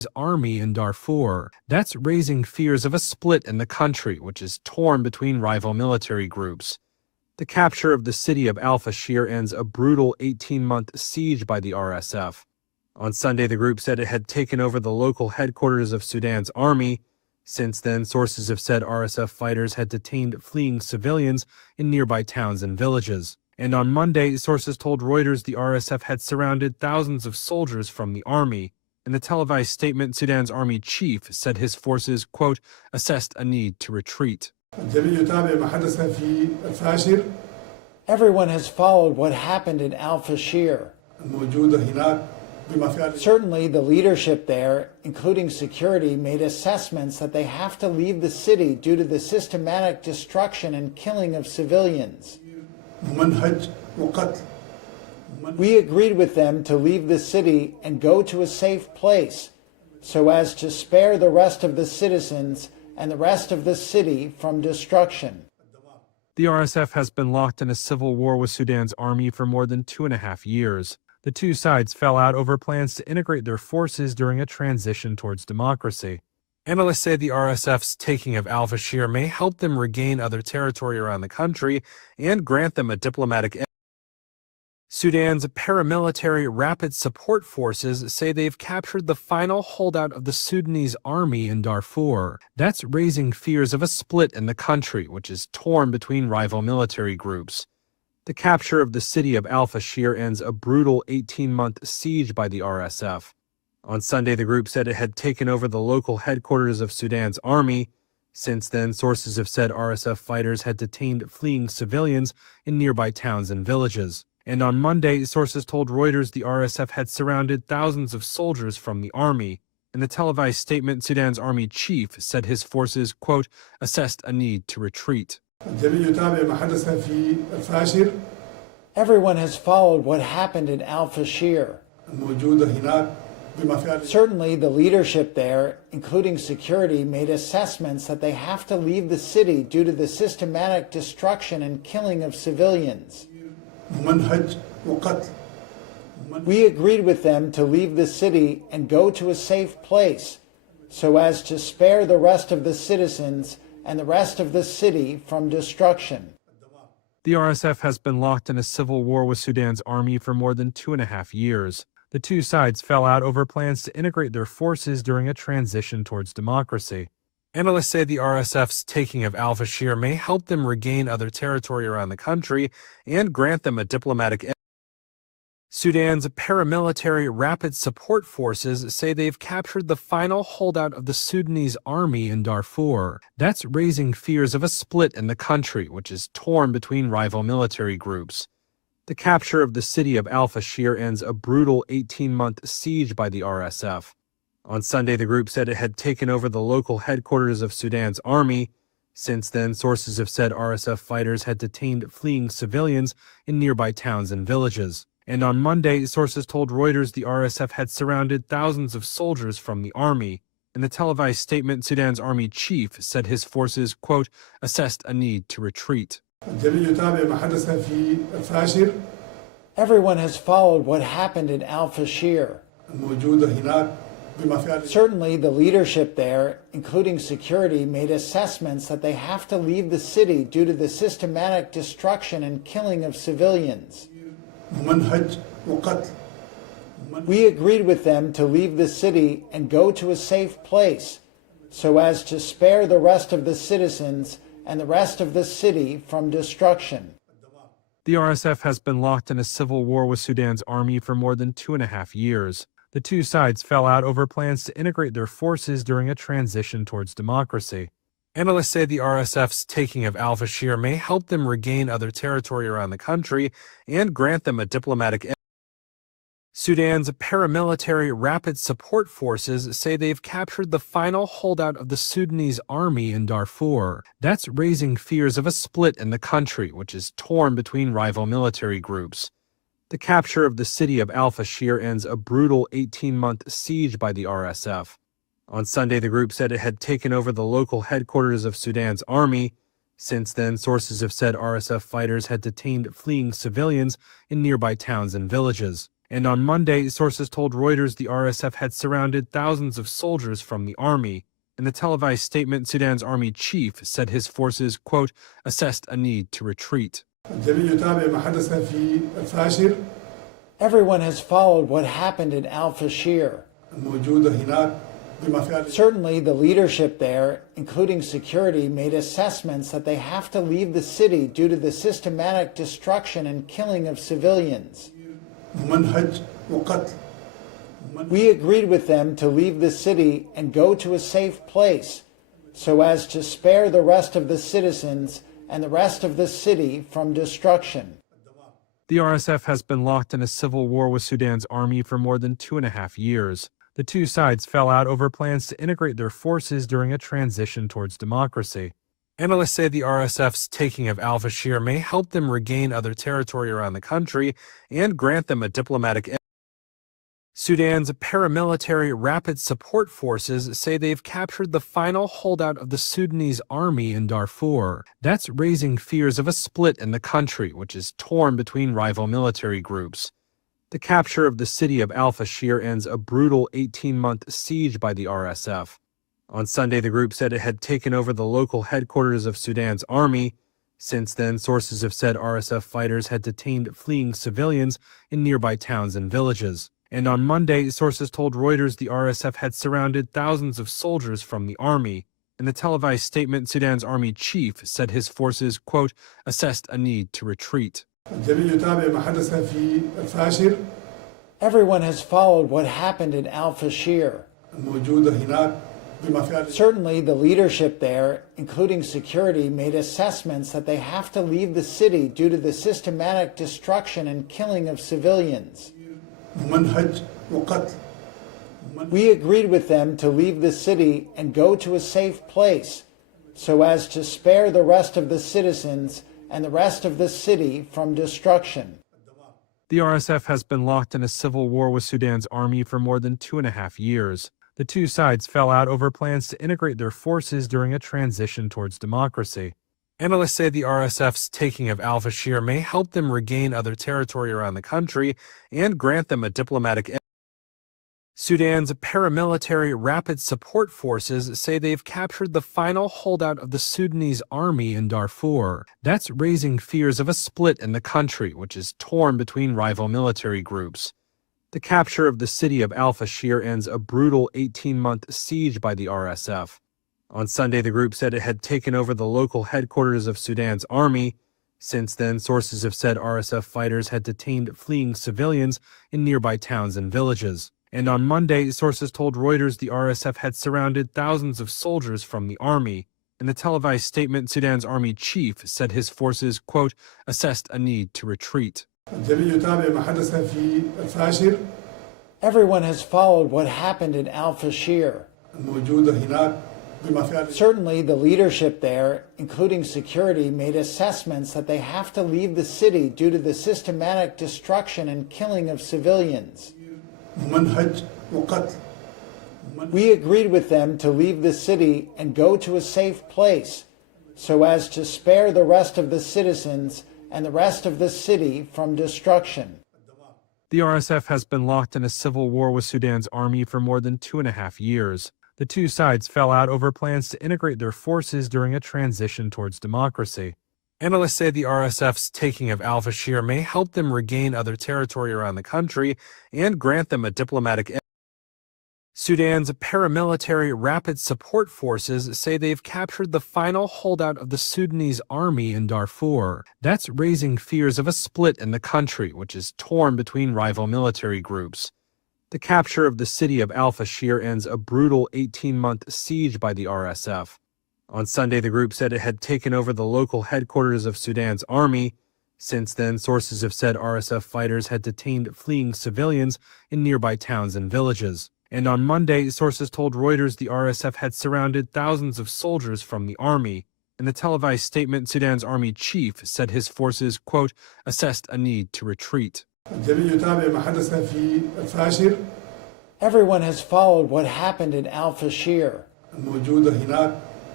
army in Darfur. That's raising fears of a split in the country, which is torn between rival military groups. The capture of the city of Al-Fashir ends a brutal 18-month siege by the RSF. On Sunday, the group said it had taken over the local headquarters of Sudan's army. Since then, sources have said RSF fighters had detained fleeing civilians in nearby towns and villages. And on Monday, sources told Reuters the RSF had surrounded thousands of soldiers from the army. In the televised statement, Sudan's army chief said his forces, quote, assessed a need to retreat. Everyone has followed what happened in Al-Fashir. Certainly, the leadership there, including security, made assessments that they have to leave the city due to the systematic destruction and killing of civilians. We agreed with them to leave the city and go to a safe place so as to spare the rest of the citizens and the rest of the city from destruction. The RSF has been locked in a civil war with Sudan's army for more than 2.5 years. The two sides fell out over plans to integrate their forces during a transition towards democracy. Analysts say the RSF's taking of Al-Fashir may help them regain other territory around the country and grant them a diplomatic exit. Sudan's paramilitary rapid support forces say they've captured the final holdout of the Sudanese army in Darfur. That's raising fears of a split in the country, which is torn between rival military groups. The capture of the city of Al-Fashir ends a brutal 18-month siege by the RSF. On Sunday, the group said it had taken over the local headquarters of Sudan's army. Since then, sources have said RSF fighters had detained fleeing civilians in nearby towns and villages. And on Monday, sources told Reuters the RSF had surrounded thousands of soldiers from the army. In the televised statement, Sudan's army chief said his forces, quote, assessed a need to retreat. Everyone has followed what happened in Al-Fashir. Certainly, the leadership there, including security, made assessments that they have to leave the city due to the systematic destruction and killing of civilians. We agreed with them to leave the city and go to a safe place so as to spare the rest of the citizens and the rest of the city from destruction. The RSF has been locked in a civil war with Sudan's army for more than 2.5 years. The two sides fell out over plans to integrate their forces during a transition towards democracy. Analysts say the RSF's taking of Al-Fashir may help them regain other territory around the country and grant them a diplomatic exit. Sudan's paramilitary rapid support forces say they've captured the final holdout of the Sudanese army in Darfur. That's raising fears of a split in the country, which is torn between rival military groups. The capture of the city of Al-Fashir ends a brutal 18-month siege by the RSF. On Sunday, the group said it had taken over the local headquarters of Sudan's army. Since then, sources have said RSF fighters had detained fleeing civilians in nearby towns and villages. And on Monday, sources told Reuters the RSF had surrounded thousands of soldiers from the army. In the televised statement, Sudan's army chief said his forces, quote, assessed a need to retreat. Everyone has followed what happened in Al-Fashir. Certainly, the leadership there, including security, made assessments that they have to leave the city due to the systematic destruction and killing of civilians. We agreed with them to leave the city and go to a safe place so as to spare the rest of the citizens and the rest of the city from destruction. The RSF has been locked in a civil war with Sudan's army for more than 2.5 years. The two sides fell out over plans to integrate their forces during a transition towards democracy. Analysts say the RSF's taking of Al-Fashir may help them regain other territory around the country and grant them a diplomatic exit. Sudan's paramilitary rapid support forces say they've captured the final holdout of the Sudanese army in Darfur. That's raising fears of a split in the country, which is torn between rival military groups. The capture of the city of Al-Fashir ends a brutal 18-month siege by the RSF. On Sunday, the group said it had taken over the local headquarters of Sudan's army. Since then, sources have said RSF fighters had detained fleeing civilians in nearby towns and villages. And on Monday, sources told Reuters the RSF had surrounded thousands of soldiers from the army. In the televised statement, Sudan's army chief said his forces, quote, assessed a need to retreat. Everyone has followed what happened in Al-Fashir. Certainly, the leadership there, including security, made assessments that they have to leave the city due to the systematic destruction and killing of civilians. We agreed with them to leave the city and go to a safe place so as to spare the rest of the citizens and the rest of the city from destruction. The RSF has been locked in a civil war with Sudan's army for more than 2.5 years. The two sides fell out over plans to integrate their forces during a transition towards democracy. Analysts say the RSF's taking of Al-Fashir may help them regain other territory around the country and grant them a diplomatic exit. Sudan's paramilitary rapid support forces say they've captured the final holdout of the Sudanese army in Darfur. That's raising fears of a split in the country, which is torn between rival military groups. The capture of the city of Al-Fashir ends a brutal 18-month siege by the RSF. On Sunday, the group said it had taken over the local headquarters of Sudan's army. Since then, sources have said RSF fighters had detained fleeing civilians in nearby towns and villages. And on Monday, sources told Reuters the RSF had surrounded thousands of soldiers from the army. In the televised statement, Sudan's army chief said his forces, quote, assessed a need to retreat. Everyone has followed what happened in Al-Fashir. Certainly, the leadership there, including security, made assessments that they have to leave the city due to the systematic destruction and killing of civilians. We agreed with them to leave the city and go to a safe place so as to spare the rest of the citizens and the rest of the city from destruction. The RSF has been locked in a civil war with Sudan's army for more than 2.5 years. The two sides fell out over plans to integrate their forces during a transition towards democracy. Analysts say the RSF's taking of Al-Fashir may help them regain other territory around the country and grant them a diplomatic exit. Sudan's paramilitary rapid support forces say they've captured the final holdout of the Sudanese army in Darfur. That's raising fears of a split in the country, which is torn between rival military groups. The capture of the city of Al-Fashir ends a brutal 18-month siege by the RSF. On Sunday, the group said it had taken over the local headquarters of Sudan's army. Since then, sources have said RSF fighters had detained fleeing civilians in nearby towns and villages. And on Monday, sources told Reuters the RSF had surrounded thousands of soldiers from the army. In the televised statement, Sudan's army chief said his forces, quote, assessed a need to retreat. Everyone has followed what happened in Al-Fashir. Certainly, the leadership there, including security, made assessments that they have to leave the city due to the systematic destruction and killing of civilians. We agreed with them to leave the city and go to a safe place so as to spare the rest of the citizens and the rest of the city from destruction. The RSF has been locked in a civil war with Sudan's army for more than 2.5 years. The two sides fell out over plans to integrate their forces during a transition towards democracy. Analysts say the RSF's taking of Al-Fashir may help them regain other territory around the country and grant them a diplomatic exit. Sudan's paramilitary rapid support forces say they've captured the final holdout of the Sudanese army in Darfur. That's raising fears of a split in the country, which is torn between rival military groups. The capture of the city of Al-Fashir ends a brutal 18-month siege by the RSF. On Sunday, the group said it had taken over the local headquarters of Sudan's army. Since then, sources have said RSF fighters had detained fleeing civilians in nearby towns and villages. And on Monday, sources told Reuters the RSF had surrounded thousands of soldiers from the army. In the televised statement, Sudan's army chief said his forces, quote, assessed a need to retreat. Everyone has followed what happened in Al-Fashir.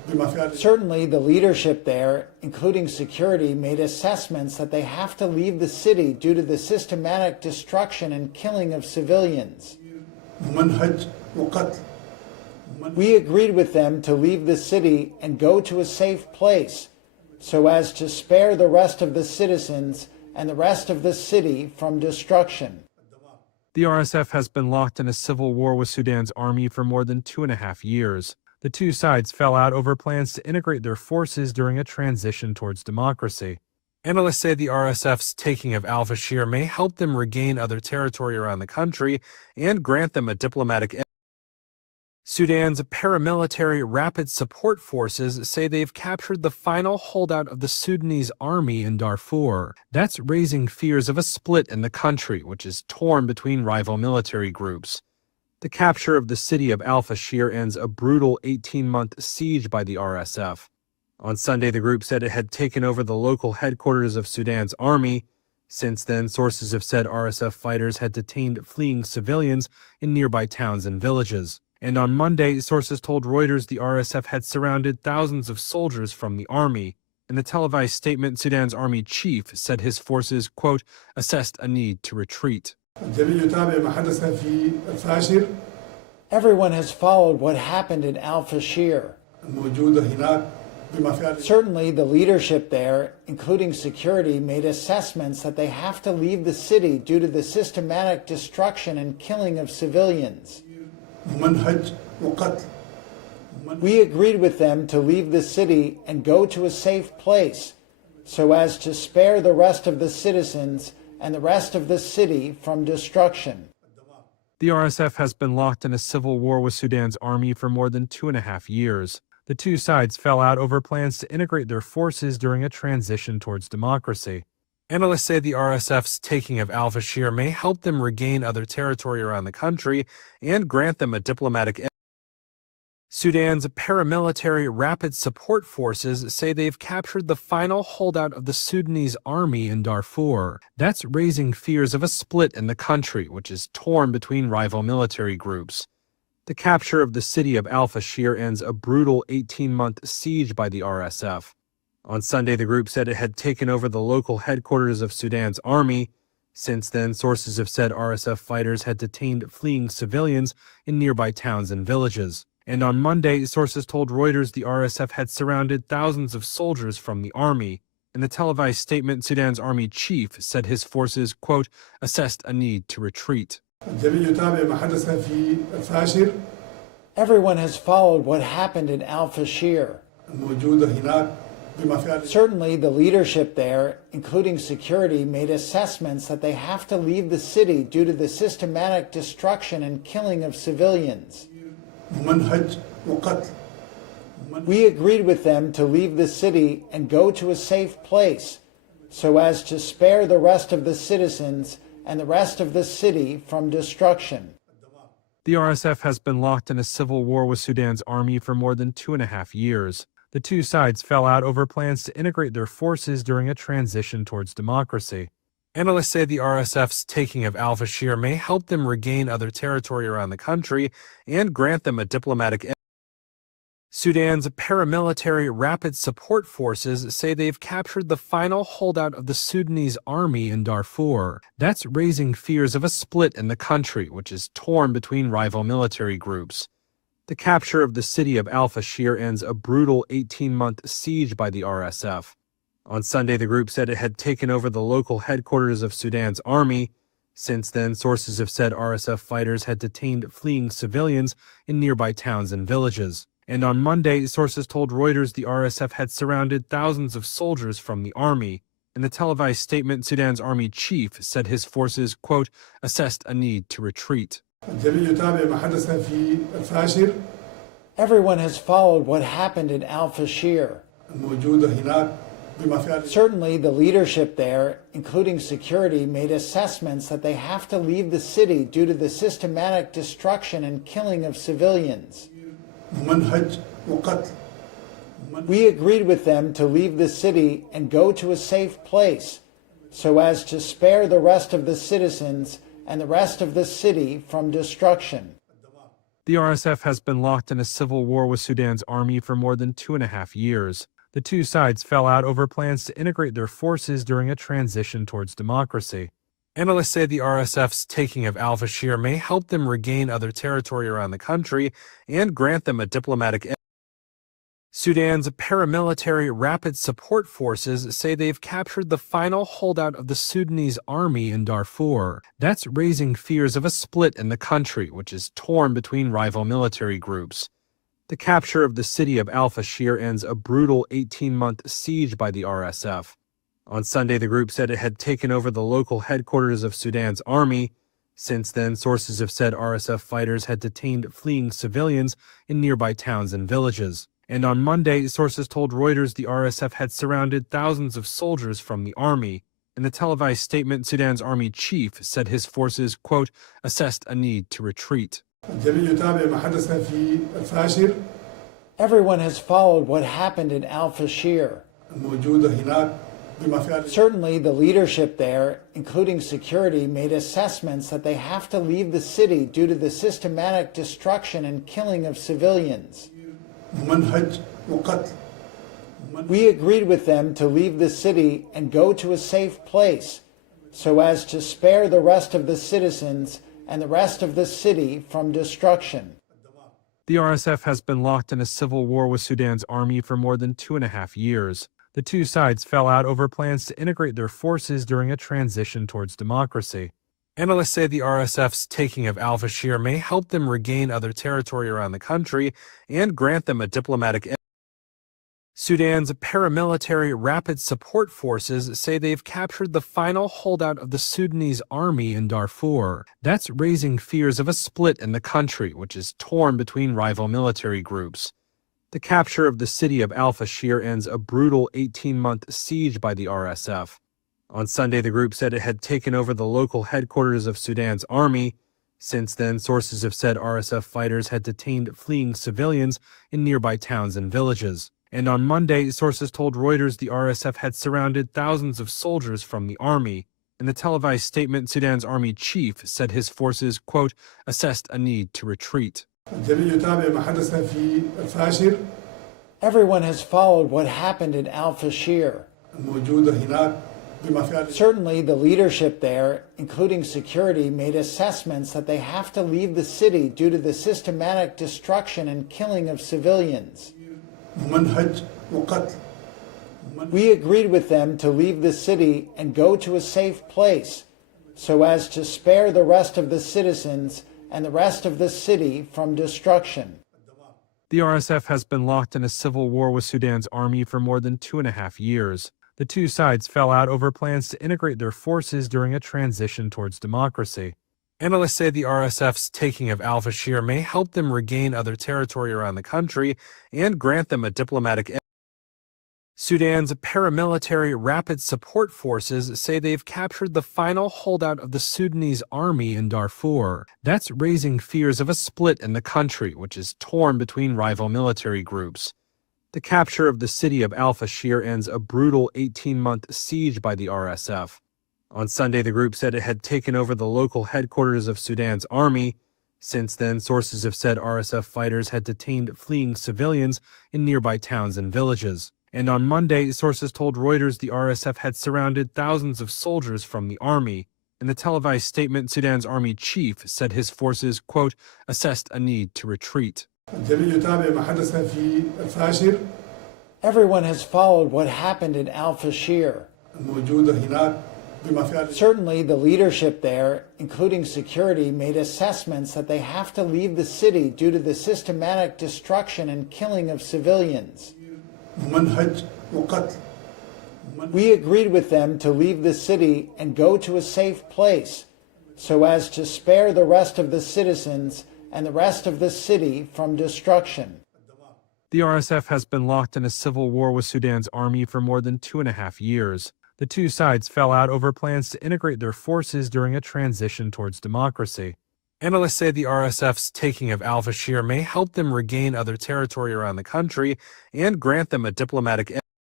Certainly, the leadership there, including security, made assessments that they have to leave the city due to the systematic destruction and killing of civilians. We agreed with them to leave the city and go to a safe place so as to spare the rest of the citizens and the rest of the city from destruction. The RSF has been locked in a civil war with Sudan's army for more than 2.5 years. The two sides fell out over plans to integrate their forces during a transition towards democracy. Analysts say the RSF's taking of Al-Fashir may help them regain other territory around the country and grant them a diplomatic. Sudan's paramilitary rapid support forces say they've captured the final holdout of the Sudanese army in Darfur. That's raising fears of a split in the country, which is torn between rival military groups. The capture of the city of Al-Fashir ends a brutal 18-month siege by the RSF. On Sunday, the group said it had taken over the local headquarters of Sudan's army. Since then, sources have said RSF fighters had detained fleeing civilians in nearby towns and villages. And on Monday, sources told Reuters the RSF had surrounded thousands of soldiers from the army. In a televised statement, Sudan's army chief said his forces, quote, assessed a need to retreat. Everyone has followed what happened in Al-Fashir. Certainly, the leadership there, including security, made assessments that they have to leave the city due to the systematic destruction and killing of civilians. We agreed with them to leave the city and go to a safe place so as to spare the rest of the citizens and the rest of the city from destruction. The RSF has been locked in a civil war with Sudan's army for more than 2.5 years. The two sides fell out over plans to integrate their forces during a transition towards democracy. Analysts say the RSF's taking of Al-Fashir may help them regain other territory around the country and grant them a diplomatic. Sudan's paramilitary rapid support forces say they've captured the final holdout of the Sudanese army in Darfur. That's raising fears of a split in the country, which is torn between rival military groups. The capture of the city of Al-Fashir ends a brutal 18-month siege by the RSF. On Sunday, the group said it had taken over the local headquarters of Sudan's army. Since then, sources have said RSF fighters had detained fleeing civilians in nearby towns and villages. And on Monday, sources told Reuters the RSF had surrounded thousands of soldiers from the army. In a televised statement, Sudan's army chief said his forces, quote, assessed a need to retreat. Everyone has followed what happened in Al-Fashir. Certainly, the leadership there, including security, made assessments that they have to leave the city due to the systematic destruction and killing of civilians. We agreed with them to leave the city and go to a safe place so as to spare the rest of the citizens and the rest of the city from destruction. The RSF has been locked in a civil war with Sudan's army for more than 2.5 years. The two sides fell out over plans to integrate their forces during a transition towards democracy. Analysts say the RSF's taking of Al-Fashir may help them regain other territory around the country and grant them a diplomatic. Sudan's paramilitary rapid support forces say they've captured the final holdout of the Sudanese army in Darfur. That's raising fears of a split in the country, which is torn between rival military groups. The capture of the city of Al-Fashir ends a brutal 18-month siege by the RSF. On Sunday, the group said it had taken over the local headquarters of Sudan's army. Since then, sources have said RSF fighters had detained fleeing civilians in nearby towns and villages. And on Monday, sources told Reuters the RSF had surrounded thousands of soldiers from the army. In a televised statement, Sudan's army chief said his forces, quote, assessed a need to retreat. Everyone has followed what happened in Al-Fashir. Certainly, the leadership there, including security, made assessments that they have to leave the city due to the systematic destruction and killing of civilians. We agreed with them to leave the city and go to a safe place so as to spare the rest of the citizens and the rest of the city from destruction. The RSF has been locked in a civil war with Sudan's army for more than 2.5 years. The two sides fell out over plans to integrate their forces during a transition towards democracy. Analysts say the RSF's taking of Al-Fashir may help them regain other territory around the country and grant them a diplomatic. Sudan's paramilitary rapid support forces say they've captured the final holdout of the Sudanese army in Darfur. That's raising fears of a split in the country, which is torn between rival military groups. The capture of the city of Al-Fashir ends a brutal 18-month siege by the RSF. On Sunday, the group said it had taken over the local headquarters of Sudan's army. Since then, sources have said RSF fighters had detained fleeing civilians in nearby towns and villages. And on Monday, sources told Reuters the RSF had surrounded thousands of soldiers from the army. In the televised statement, Sudan's army chief said his forces, quote, assessed a need to retreat. Everyone has followed what happened in Al-Fashir. Certainly, the leadership there, including security, made assessments that they have to leave the city due to the systematic destruction and killing of civilians. We agreed with them to leave the city and go to a safe place so as to spare the rest of the citizens and the rest of the city from destruction. The RSF has been locked in a civil war with Sudan's army for more than 2.5 years. The two sides fell out over plans to integrate their forces during a transition towards democracy. Analysts say the RSF's taking of Al-Fashir may help them regain other territory around the country and grant them a diplomatic. Sudan's paramilitary rapid support forces say they've captured the final holdout of the Sudanese army in Darfur. That's raising fears of a split in the country, which is torn between rival military groups. The capture of the city of Al-Fashir ends a brutal 18-month siege by the RSF. On Sunday, the group said it had taken over the local headquarters of Sudan's army. Since then, sources have said RSF fighters had detained fleeing civilians in nearby towns and villages. And on Monday, sources told Reuters the RSF had surrounded thousands of soldiers from the army. In the televised statement, Sudan's army chief said his forces, quote, assessed a need to retreat. Everyone has followed what happened in Al-Fashir. Certainly, the leadership there, including security, made assessments that they have to leave the city due to the systematic destruction and killing of civilians. We agreed with them to leave the city and go to a safe place so as to spare the rest of the citizens and the rest of the city from destruction. The RSF has been locked in a civil war with Sudan's army for more than 2.5 years. The two sides fell out over plans to integrate their forces during a transition towards democracy. Analysts say the RSF's taking of Al-Fashir may help them regain other territory around the country and grant them a diplomatic. Sudan's paramilitary rapid support forces say they've captured the final holdout of the Sudanese army in Darfur. That's raising fears of a split in the country, which is torn between rival military groups. The capture of the city of Al-Fashir ends a brutal 18-month siege by the RSF. On Sunday, the group said it had taken over the local headquarters of Sudan's army. Since then, sources have said RSF fighters had detained fleeing civilians in nearby towns and villages. And on Monday, sources told Reuters the RSF had surrounded thousands of soldiers from the army. In the televised statement, Sudan's army chief said his forces, quote, assessed a need to retreat. Everyone has followed what happened in Al-Fashir. Certainly, the leadership there, including security, made assessments that they have to leave the city due to the systematic destruction and killing of civilians. We agreed with them to leave the city and go to a safe place so as to spare the rest of the citizens and the rest of the city from destruction. The RSF has been locked in a civil war with Sudan's army for more than 2.5 years. The two sides fell out over plans to integrate their forces during a transition towards democracy. Analysts say the RSF's taking of Al-Fashir may help them regain other territory around the country and grant them a diplomatic.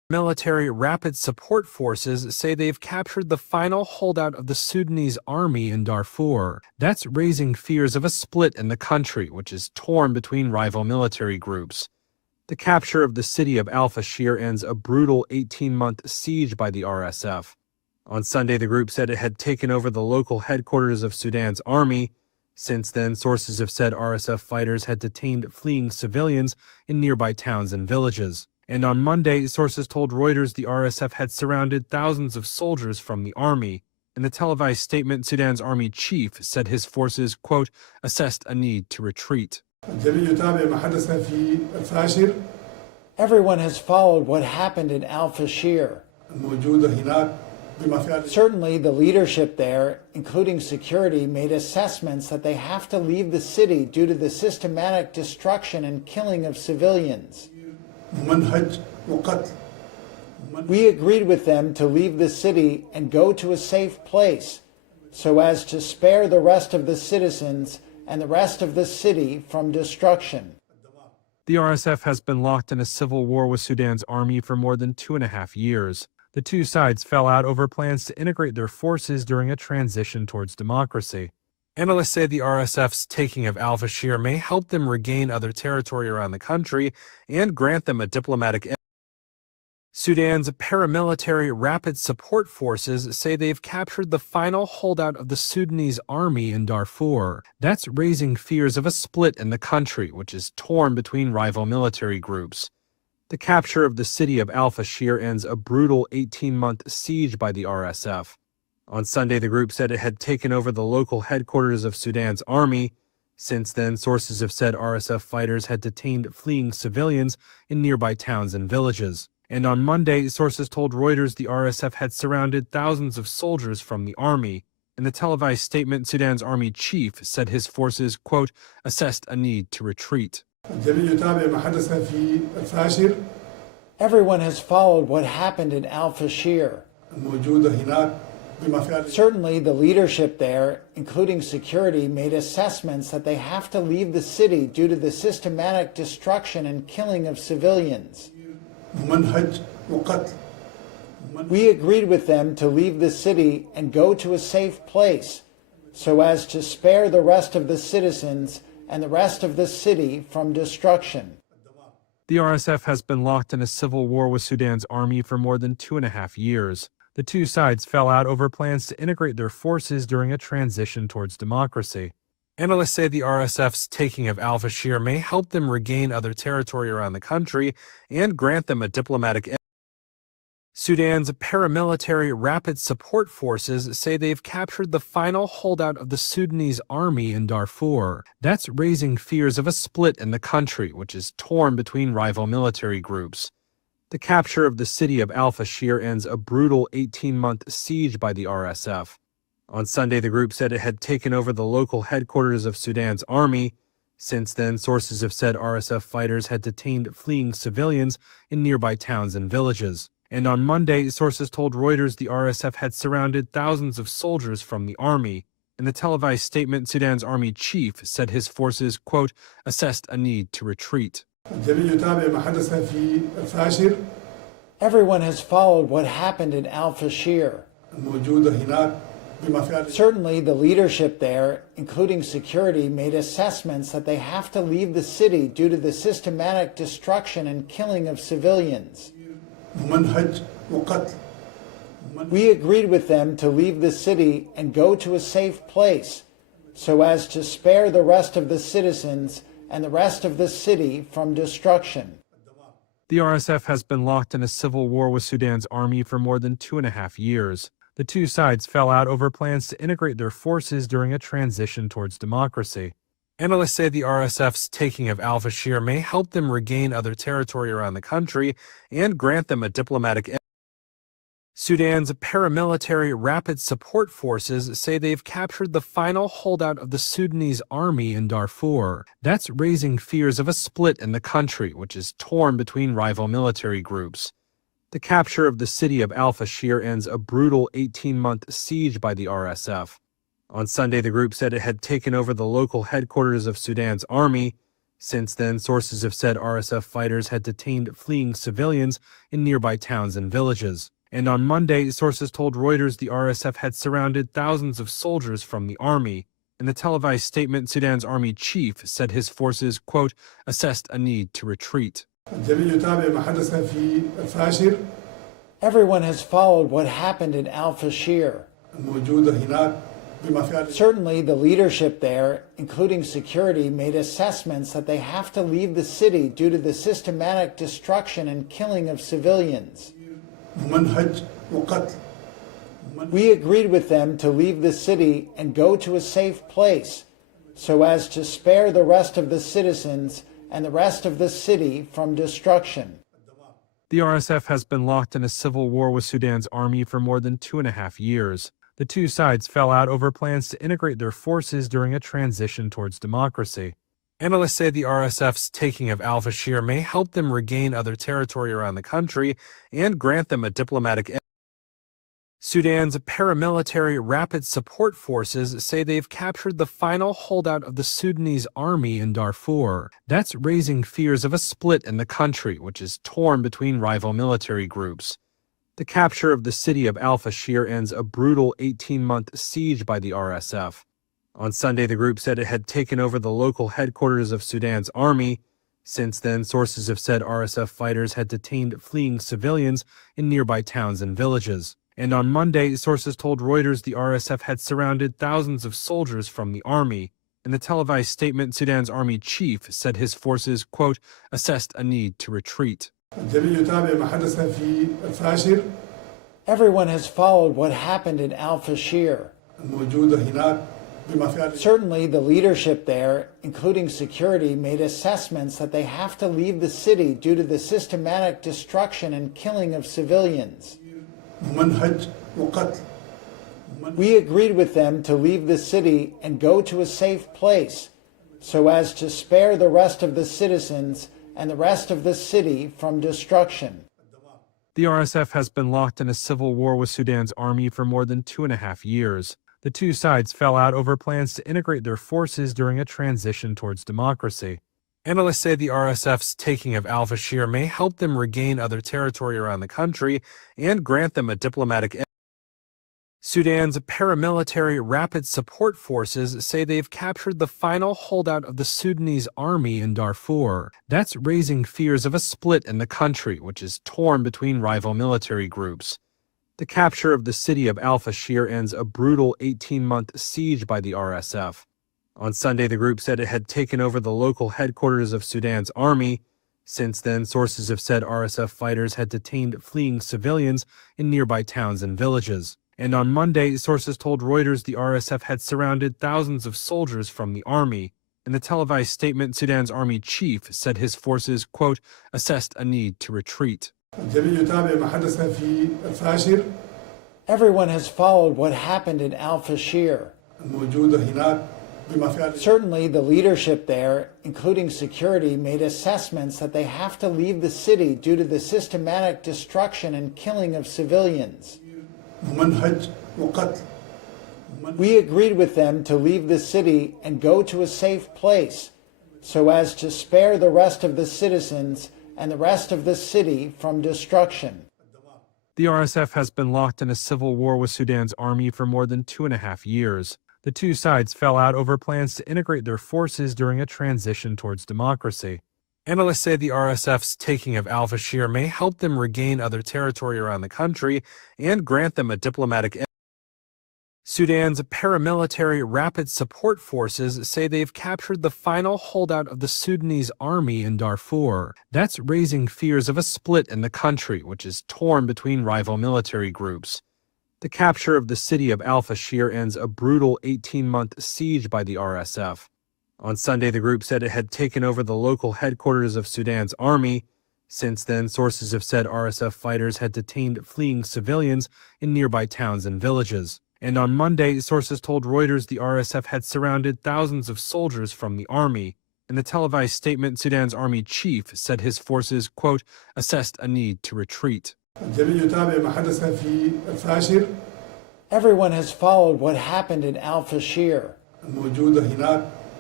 Military Rapid Support Forces say they've captured the final holdout of the Sudanese army in Darfur. That's raising fears of a split in the country, which is torn between rival military groups. The capture of the city of Al-Fashir ends a brutal 18-month siege by the RSF. On Sunday, the group said it had taken over the local headquarters of Sudan's army. Since then, sources have said RSF fighters had detained fleeing civilians in nearby towns and villages. And on Monday, sources told Reuters the RSF had surrounded thousands of soldiers from the army. In a televised statement, Sudan's army chief said his forces, quote, assessed a need to retreat. Everyone has followed what happened in Al-Fashir. Certainly, the leadership there, including security, made assessments that they have to leave the city due to the systematic destruction and killing of civilians. We agreed with them to leave the city and go to a safe place so as to spare the rest of the citizens and the rest of the city from destruction. The RSF has been locked in a civil war with Sudan's army for more than 2.5 years. The two sides fell out over plans to integrate their forces during a transition towards democracy. Analysts say the RSF's taking of Al-Fashir may help them regain other territory around the country and grant them a diplomatic exit. Sudan's paramilitary Rapid Support Forces say they've captured the final holdout of the Sudanese army in Darfur. That's raising fears of a split in the country, which is torn between rival military groups. The capture of the city of Al-Fashir ends a brutal 18-month siege by the RSF. On Sunday, the group said it had taken over the local headquarters of Sudan's army. Since then, sources have said RSF fighters had detained fleeing civilians in nearby towns and villages. And on Monday, sources told Reuters the RSF had surrounded thousands of soldiers from the army. In the televised statement, Sudan's army chief said his forces, quote, assessed a need to retreat. Everyone has followed what happened in Al-Fashir. Certainly, the leadership there, including security, made assessments that they have to leave the city due to the systematic destruction and killing of civilians. We agreed with them to leave the city and go to a safe place so as to spare the rest of the citizens and the rest of the city from destruction. The RSF has been locked in a civil war with Sudan's army for more than 2.5 years. The two sides fell out over plans to integrate their forces during a transition towards democracy. Analysts say the RSF's taking of Al-Fashir may help them regain other territory around the country and grant them a diplomatic exit. Sudan's paramilitary Rapid Support Forces say they've captured the final holdout of the Sudanese army in Darfur. That's raising fears of a split in the country, which is torn between rival military groups. The capture of the city of Al-Fashir ends a brutal 18-month siege by the RSF. On Sunday, the group said it had taken over the local headquarters of Sudan's army. Since then, sources have said RSF fighters had detained fleeing civilians in nearby towns and villages. And on Monday, sources told Reuters the RSF had surrounded thousands of soldiers from the army. In the televised statement, Sudan's army chief said his forces, quote, assessed a need to retreat. Everyone has followed what happened in Al-Fashir. Certainly, the leadership there, including security, made assessments that they have to leave the city due to the systematic destruction and killing of civilians. We agreed with them to leave the city and go to a safe place so as to spare the rest of the citizens and the rest of the city from destruction. The RSF has been locked in a civil war with Sudan's army for more than 2.5 years. The two sides fell out over plans to integrate their forces during a transition towards democracy. Analysts say the RSF's taking of Al-Fashir may help them regain other territory around the country and grant them a diplomatic exit. Sudan's paramilitary Rapid Support Forces say they've captured the final holdout of the Sudanese army in Darfur. That's raising fears of a split in the country, which is torn between rival military groups. The capture of the city of Al-Fashir ends a brutal 18-month siege by the RSF. On Sunday, the group said it had taken over the local headquarters of Sudan's army. Since then, sources have said RSF fighters had detained fleeing civilians in nearby towns and villages. And on Monday, sources told Reuters the RSF had surrounded thousands of soldiers from the army. In the televised statement, Sudan's army chief said his forces, quote, assessed a need to retreat. Everyone has followed what happened in Al-Fashir. Certainly, the leadership there, including security, made assessments that they have to leave the city due to the systematic destruction and killing of civilians. We agreed with them to leave the city and go to a safe place so as to spare the rest of the citizens and the rest of the city from destruction. The RSF has been locked in a civil war with Sudan's army for more than 2.5 years. The two sides fell out over plans to integrate their forces during a transition towards democracy. Analysts say the RSF's taking of Al-Fashir may help them regain other territory around the country and grant them a diplomatic. Sudan's paramilitary rapid support forces say they've captured the final holdout of the Sudanese army in Darfur. That's raising fears of a split in the country, which is torn between rival military groups. The capture of the city of Al-Fashir ends a brutal 18-month siege by the RSF. On Sunday, the group said it had taken over the local headquarters of Sudan's army. Since then, sources have said RSF fighters had detained fleeing civilians in nearby towns and villages. And on Monday, sources told Reuters the RSF had surrounded thousands of soldiers from the army. In the televised statement, Sudan's army chief said his forces, quote, assessed a need to retreat. Everyone has followed what happened in Al-Fashir. Certainly, the leadership there, including security, made assessments that they have to leave the city due to the systematic destruction and killing of civilians. We agreed with them to leave the city and go to a safe place so as to spare the rest of the citizens and the rest of the city from destruction. The RSF has been locked in a civil war with Sudan's army for more than 2.5 years. The two sides fell out over plans to integrate their forces during a transition towards democracy. Analysts say the RSF's taking of Al-Fashir may help them regain other territory around the country and grant them a diplomatic. Sudan's paramilitary rapid support forces say they've captured the final holdout of the Sudanese army in Darfur. That's raising fears of a split in the country, which is torn between rival military groups. The capture of the city of Al-Fashir ends a brutal 18-month siege by the RSF. On Sunday, the group said it had taken over the local headquarters of Sudan's army. Since then, sources have said RSF fighters had detained fleeing civilians in nearby towns and villages. And on Monday, sources told Reuters the RSF had surrounded thousands of soldiers from the army. In the televised statement, Sudan's army chief said his forces, quote, assessed a need to retreat. Everyone has followed what happened in Al-Fashir. Certainly, the leadership there, including security, made assessments that they have to leave the city due to the systematic destruction and killing of civilians. We agreed with them to leave the city and go to a safe place so as to spare the rest of the citizens and the rest of the city from destruction. The RSF has been locked in a civil war with Sudan's army for more than 2.5 years. The two sides fell out over plans to integrate their forces during a transition towards democracy. Analysts say the RSF's taking of Al-Fashir may help them regain other territory around the country and grant them a diplomatic. Sudan's paramilitary rapid support forces say they've captured the final holdout of the Sudanese army in Darfur. That's raising fears of a split in the country, which is torn between rival military groups. The capture of the city of Al-Fashir ends a brutal 18-month siege by the RSF. On Sunday, the group said it had taken over the local headquarters of Sudan's army. Since then, sources have said RSF fighters had detained fleeing civilians in nearby towns and villages. And on Monday, sources told Reuters the RSF had surrounded thousands of soldiers from the army. In the televised statement, Sudan's army chief said his forces, quote, assessed a need to retreat. Everyone has followed what happened in Al-Fashir.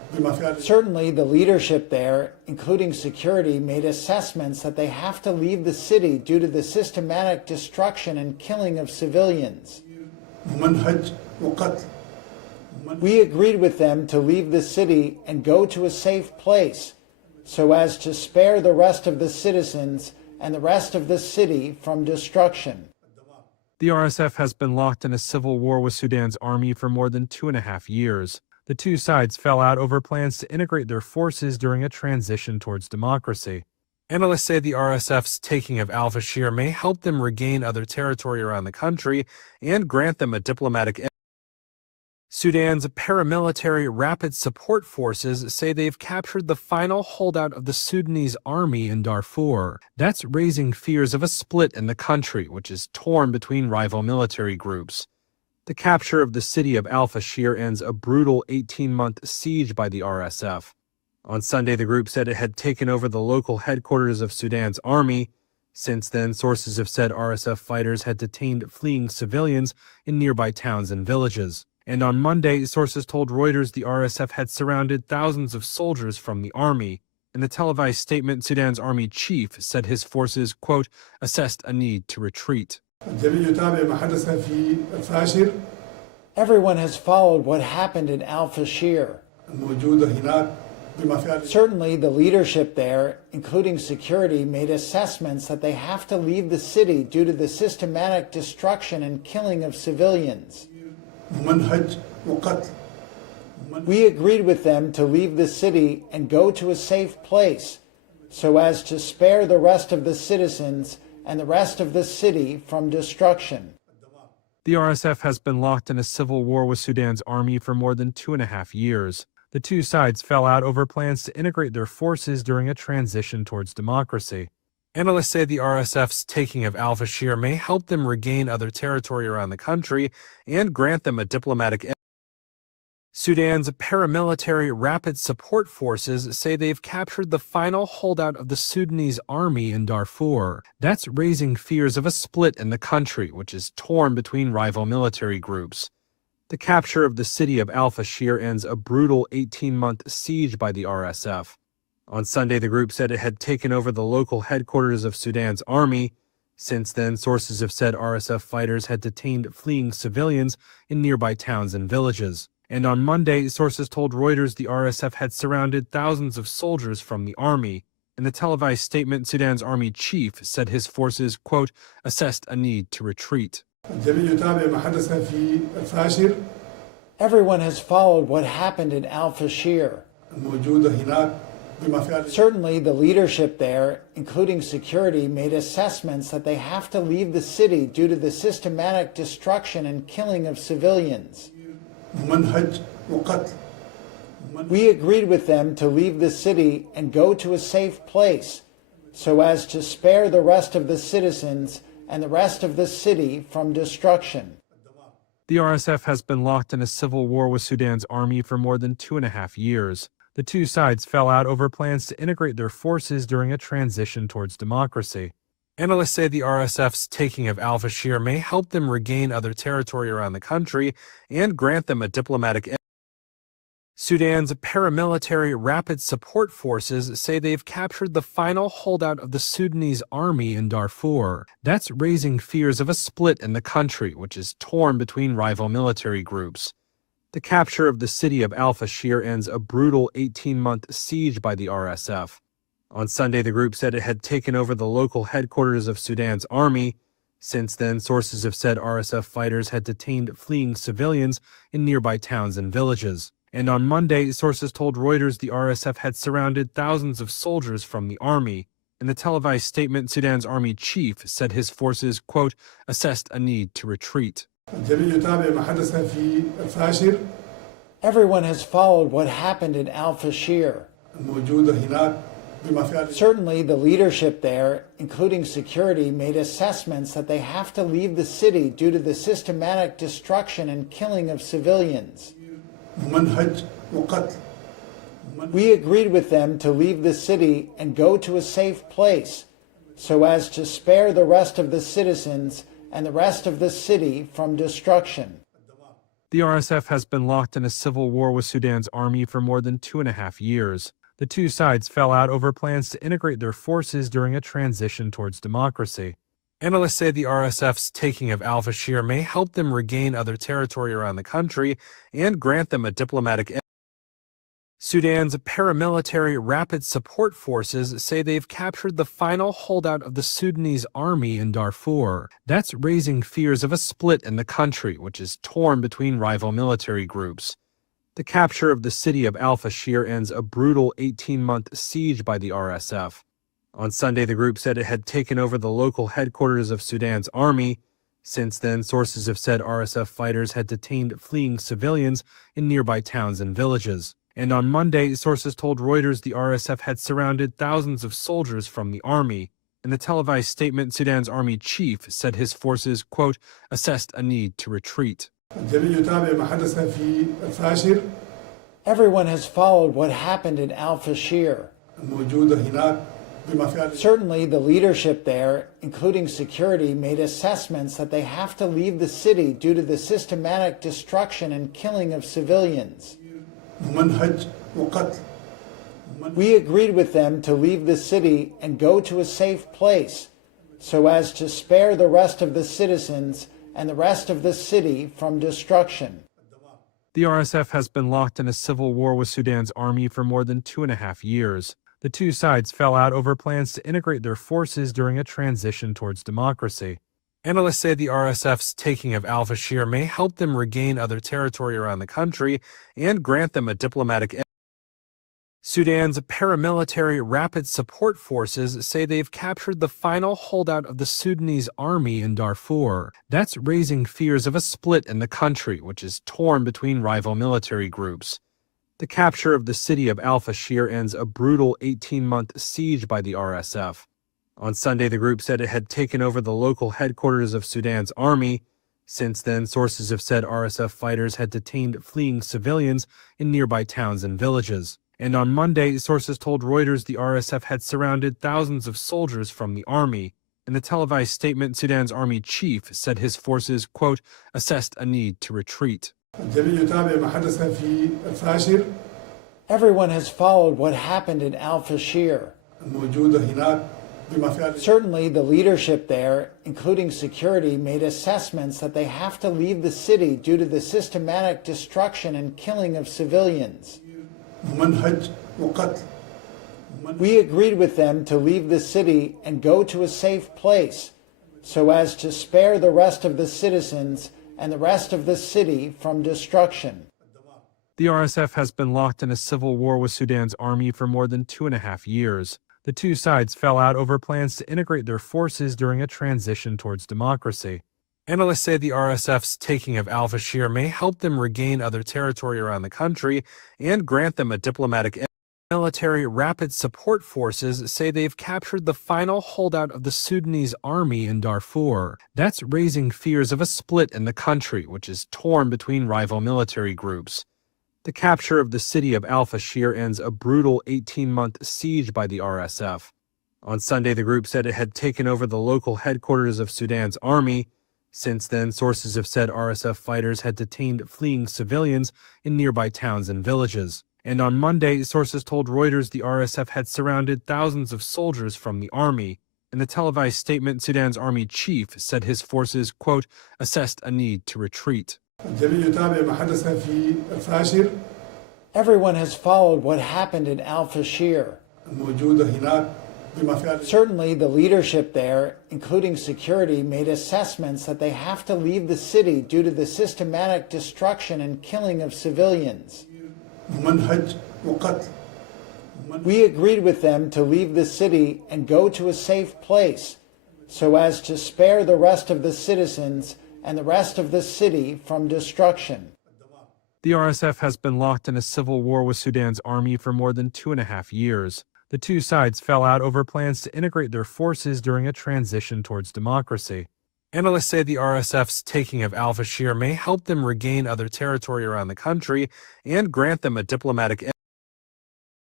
Certainly, the leadership there, including security, made assessments that they have to leave the city due to the systematic destruction and killing of civilians. We agreed with them to leave the city and go to a safe place so as to spare the rest of the citizens and the rest of the city from destruction. The RSF has been locked in a civil war with Sudan's army for more than 2.5 years. The two sides fell out over plans to integrate their forces during a transition towards democracy. Analysts say the RSF's taking of Al-Fashir may help them regain other territory around the country and grant them a diplomatic. Sudan's paramilitary rapid support forces say they've captured the final holdout of the Sudanese army in Darfur. That's raising fears of a split in the country, which is torn between rival military groups. The capture of the city of Al-Fashir ends a brutal 18-month siege by the RSF. On Sunday, the group said it had taken over the local headquarters of Sudan's army. Since then, sources have said RSF fighters had detained fleeing civilians in nearby towns and villages. And on Monday, sources told Reuters the RSF had surrounded thousands of soldiers from the army. In the televised statement, Sudan's army chief said his forces, quote, assessed a need to retreat. Everyone has followed what happened in Al-Fashir. Certainly, the leadership there, including security, made assessments that they have to leave the city due to the systematic destruction and killing of civilians. We agreed with them to leave the city and go to a safe place so as to spare the rest of the citizens and the rest of the city from destruction. The RSF has been locked in a civil war with Sudan's army for more than 2.5 years. The two sides fell out over plans to integrate their forces during a transition towards democracy. Analysts say the RSF's taking of Al-Fashir may help them regain other territory around the country and grant them a diplomatic. Sudan's paramilitary rapid support forces say they've captured the final holdout of the Sudanese army in Darfur. That's raising fears of a split in the country, which is torn between rival military groups. The capture of the city of Al-Fashir ends a brutal 18-month siege by the RSF. On Sunday, the group said it had taken over the local headquarters of Sudan's army. Since then, sources have said RSF fighters had detained fleeing civilians in nearby towns and villages. And on Monday, sources told Reuters the RSF had surrounded thousands of soldiers from the army. In the televised statement, Sudan's army chief said his forces, quote, assessed a need to retreat. Everyone has followed what happened in Al-Fashir. Certainly, the leadership there, including security, made assessments that they have to leave the city due to the systematic destruction and killing of civilians. We agreed with them to leave the city and go to a safe place so as to spare the rest of the citizens and the rest of the city from destruction. The RSF has been locked in a civil war with Sudan's army for more than 2.5 years. The two sides fell out over plans to integrate their forces during a transition towards democracy. Analysts say the RSF's taking of Al-Fashir may help them regain other territory around the country and grant them a diplomatic. Sudan's paramilitary rapid support forces say they've captured the final holdout of the Sudanese army in Darfur. That's raising fears of a split in the country, which is torn between rival military groups. The capture of the city of Al-Fashir ends a brutal 18-month siege by the RSF. On Sunday, the group said it had taken over the local headquarters of Sudan's army. Since then, sources have said RSF fighters had detained fleeing civilians in nearby towns and villages. And on Monday, sources told Reuters the RSF had surrounded thousands of soldiers from the army. In the televised statement, Sudan's army chief said his forces, quote, assessed a need to retreat. Everyone has followed what happened in Al-Fashir. Certainly, the leadership there, including security, made assessments that they have to leave the city due to the systematic destruction and killing of civilians. We agreed with them to leave the city and go to a safe place so as to spare the rest of the citizens and the rest of the city from destruction. The RSF has been locked in a civil war with Sudan's army for more than 2.5 years. The two sides fell out over plans to integrate their forces during a transition towards democracy. Analysts say the RSF's taking of Al-Fashir may help them regain other territory around the country and grant them a diplomatic. Sudan's paramilitary rapid support forces say they've captured the final holdout of the Sudanese army in Darfur. That's raising fears of a split in the country, which is torn between rival military groups. The capture of the city of Al-Fashir ends a brutal 18-month siege by the RSF. On Sunday, the group said it had taken over the local headquarters of Sudan's army. Since then, sources have said RSF fighters had detained fleeing civilians in nearby towns and villages. And on Monday, sources told Reuters the RSF had surrounded thousands of soldiers from the army. In the televised statement, Sudan's army chief said his forces, quote, assessed a need to retreat. Everyone has followed what happened in Al-Fashir. Certainly, the leadership there, including security, made assessments that they have to leave the city due to the systematic destruction and killing of civilians. We agreed with them to leave the city and go to a safe place so as to spare the rest of the citizens and the rest of the city from destruction. The RSF has been locked in a civil war with Sudan's army for more than 2.5 years. The two sides fell out over plans to integrate their forces during a transition towards democracy. Analysts say the RSF's taking of Al-Fashir may help them regain other territory around the country and grant them a diplomatic. Sudan's paramilitary rapid support forces say they've captured the final holdout of the Sudanese army in Darfur. That's raising fears of a split in the country, which is torn between rival military groups. The capture of the city of Al-Fashir ends a brutal 18-month siege by the RSF. On Sunday, the group said it had taken over the local headquarters of Sudan's army. Since then, sources have said RSF fighters had detained fleeing civilians in nearby towns and villages. And on Monday, sources told Reuters the RSF had surrounded thousands of soldiers from the army. In the televised statement, Sudan's army chief said his forces, quote, assessed a need to retreat. Everyone has followed what happened in Al-Fashir. Certainly, the leadership there, including security, made assessments that they have to leave the city due to the systematic destruction and killing of civilians. We agreed with them to leave the city and go to a safe place so as to spare the rest of the citizens and the rest of the city from destruction. The RSF has been locked in a civil war with Sudan's army for more than 2.5 years. The two sides fell out over plans to integrate their forces during a transition towards democracy. Analysts say the RSF's taking of Al-Fashir may help them regain other territory around the country and grant them a diplomatic. Military rapid support forces say they've captured the final holdout of the Sudanese army in Darfur. That's raising fears of a split in the country, which is torn between rival military groups. The capture of the city of Al-Fashir ends a brutal 18-month siege by the RSF. On Sunday, the group said it had taken over the local headquarters of Sudan's army. Since then, sources have said RSF fighters had detained fleeing civilians in nearby towns and villages. And on Monday, sources told Reuters the RSF had surrounded thousands of soldiers from the army. In the televised statement, Sudan's army chief said his forces, quote, assessed a need to retreat. Everyone has followed what happened in Al-Fashir. Certainly, the leadership there, including security, made assessments that they have to leave the city due to the systematic destruction and killing of civilians. We agreed with them to leave the city and go to a safe place so as to spare the rest of the citizens and the rest of the city from destruction. The RSF has been locked in a civil war with Sudan's army for more than 2.5 years. The two sides fell out over plans to integrate their forces during a transition towards democracy. Analysts say the RSF's taking of Al-Fashir may help them regain other territory around the country and grant them a diplomatic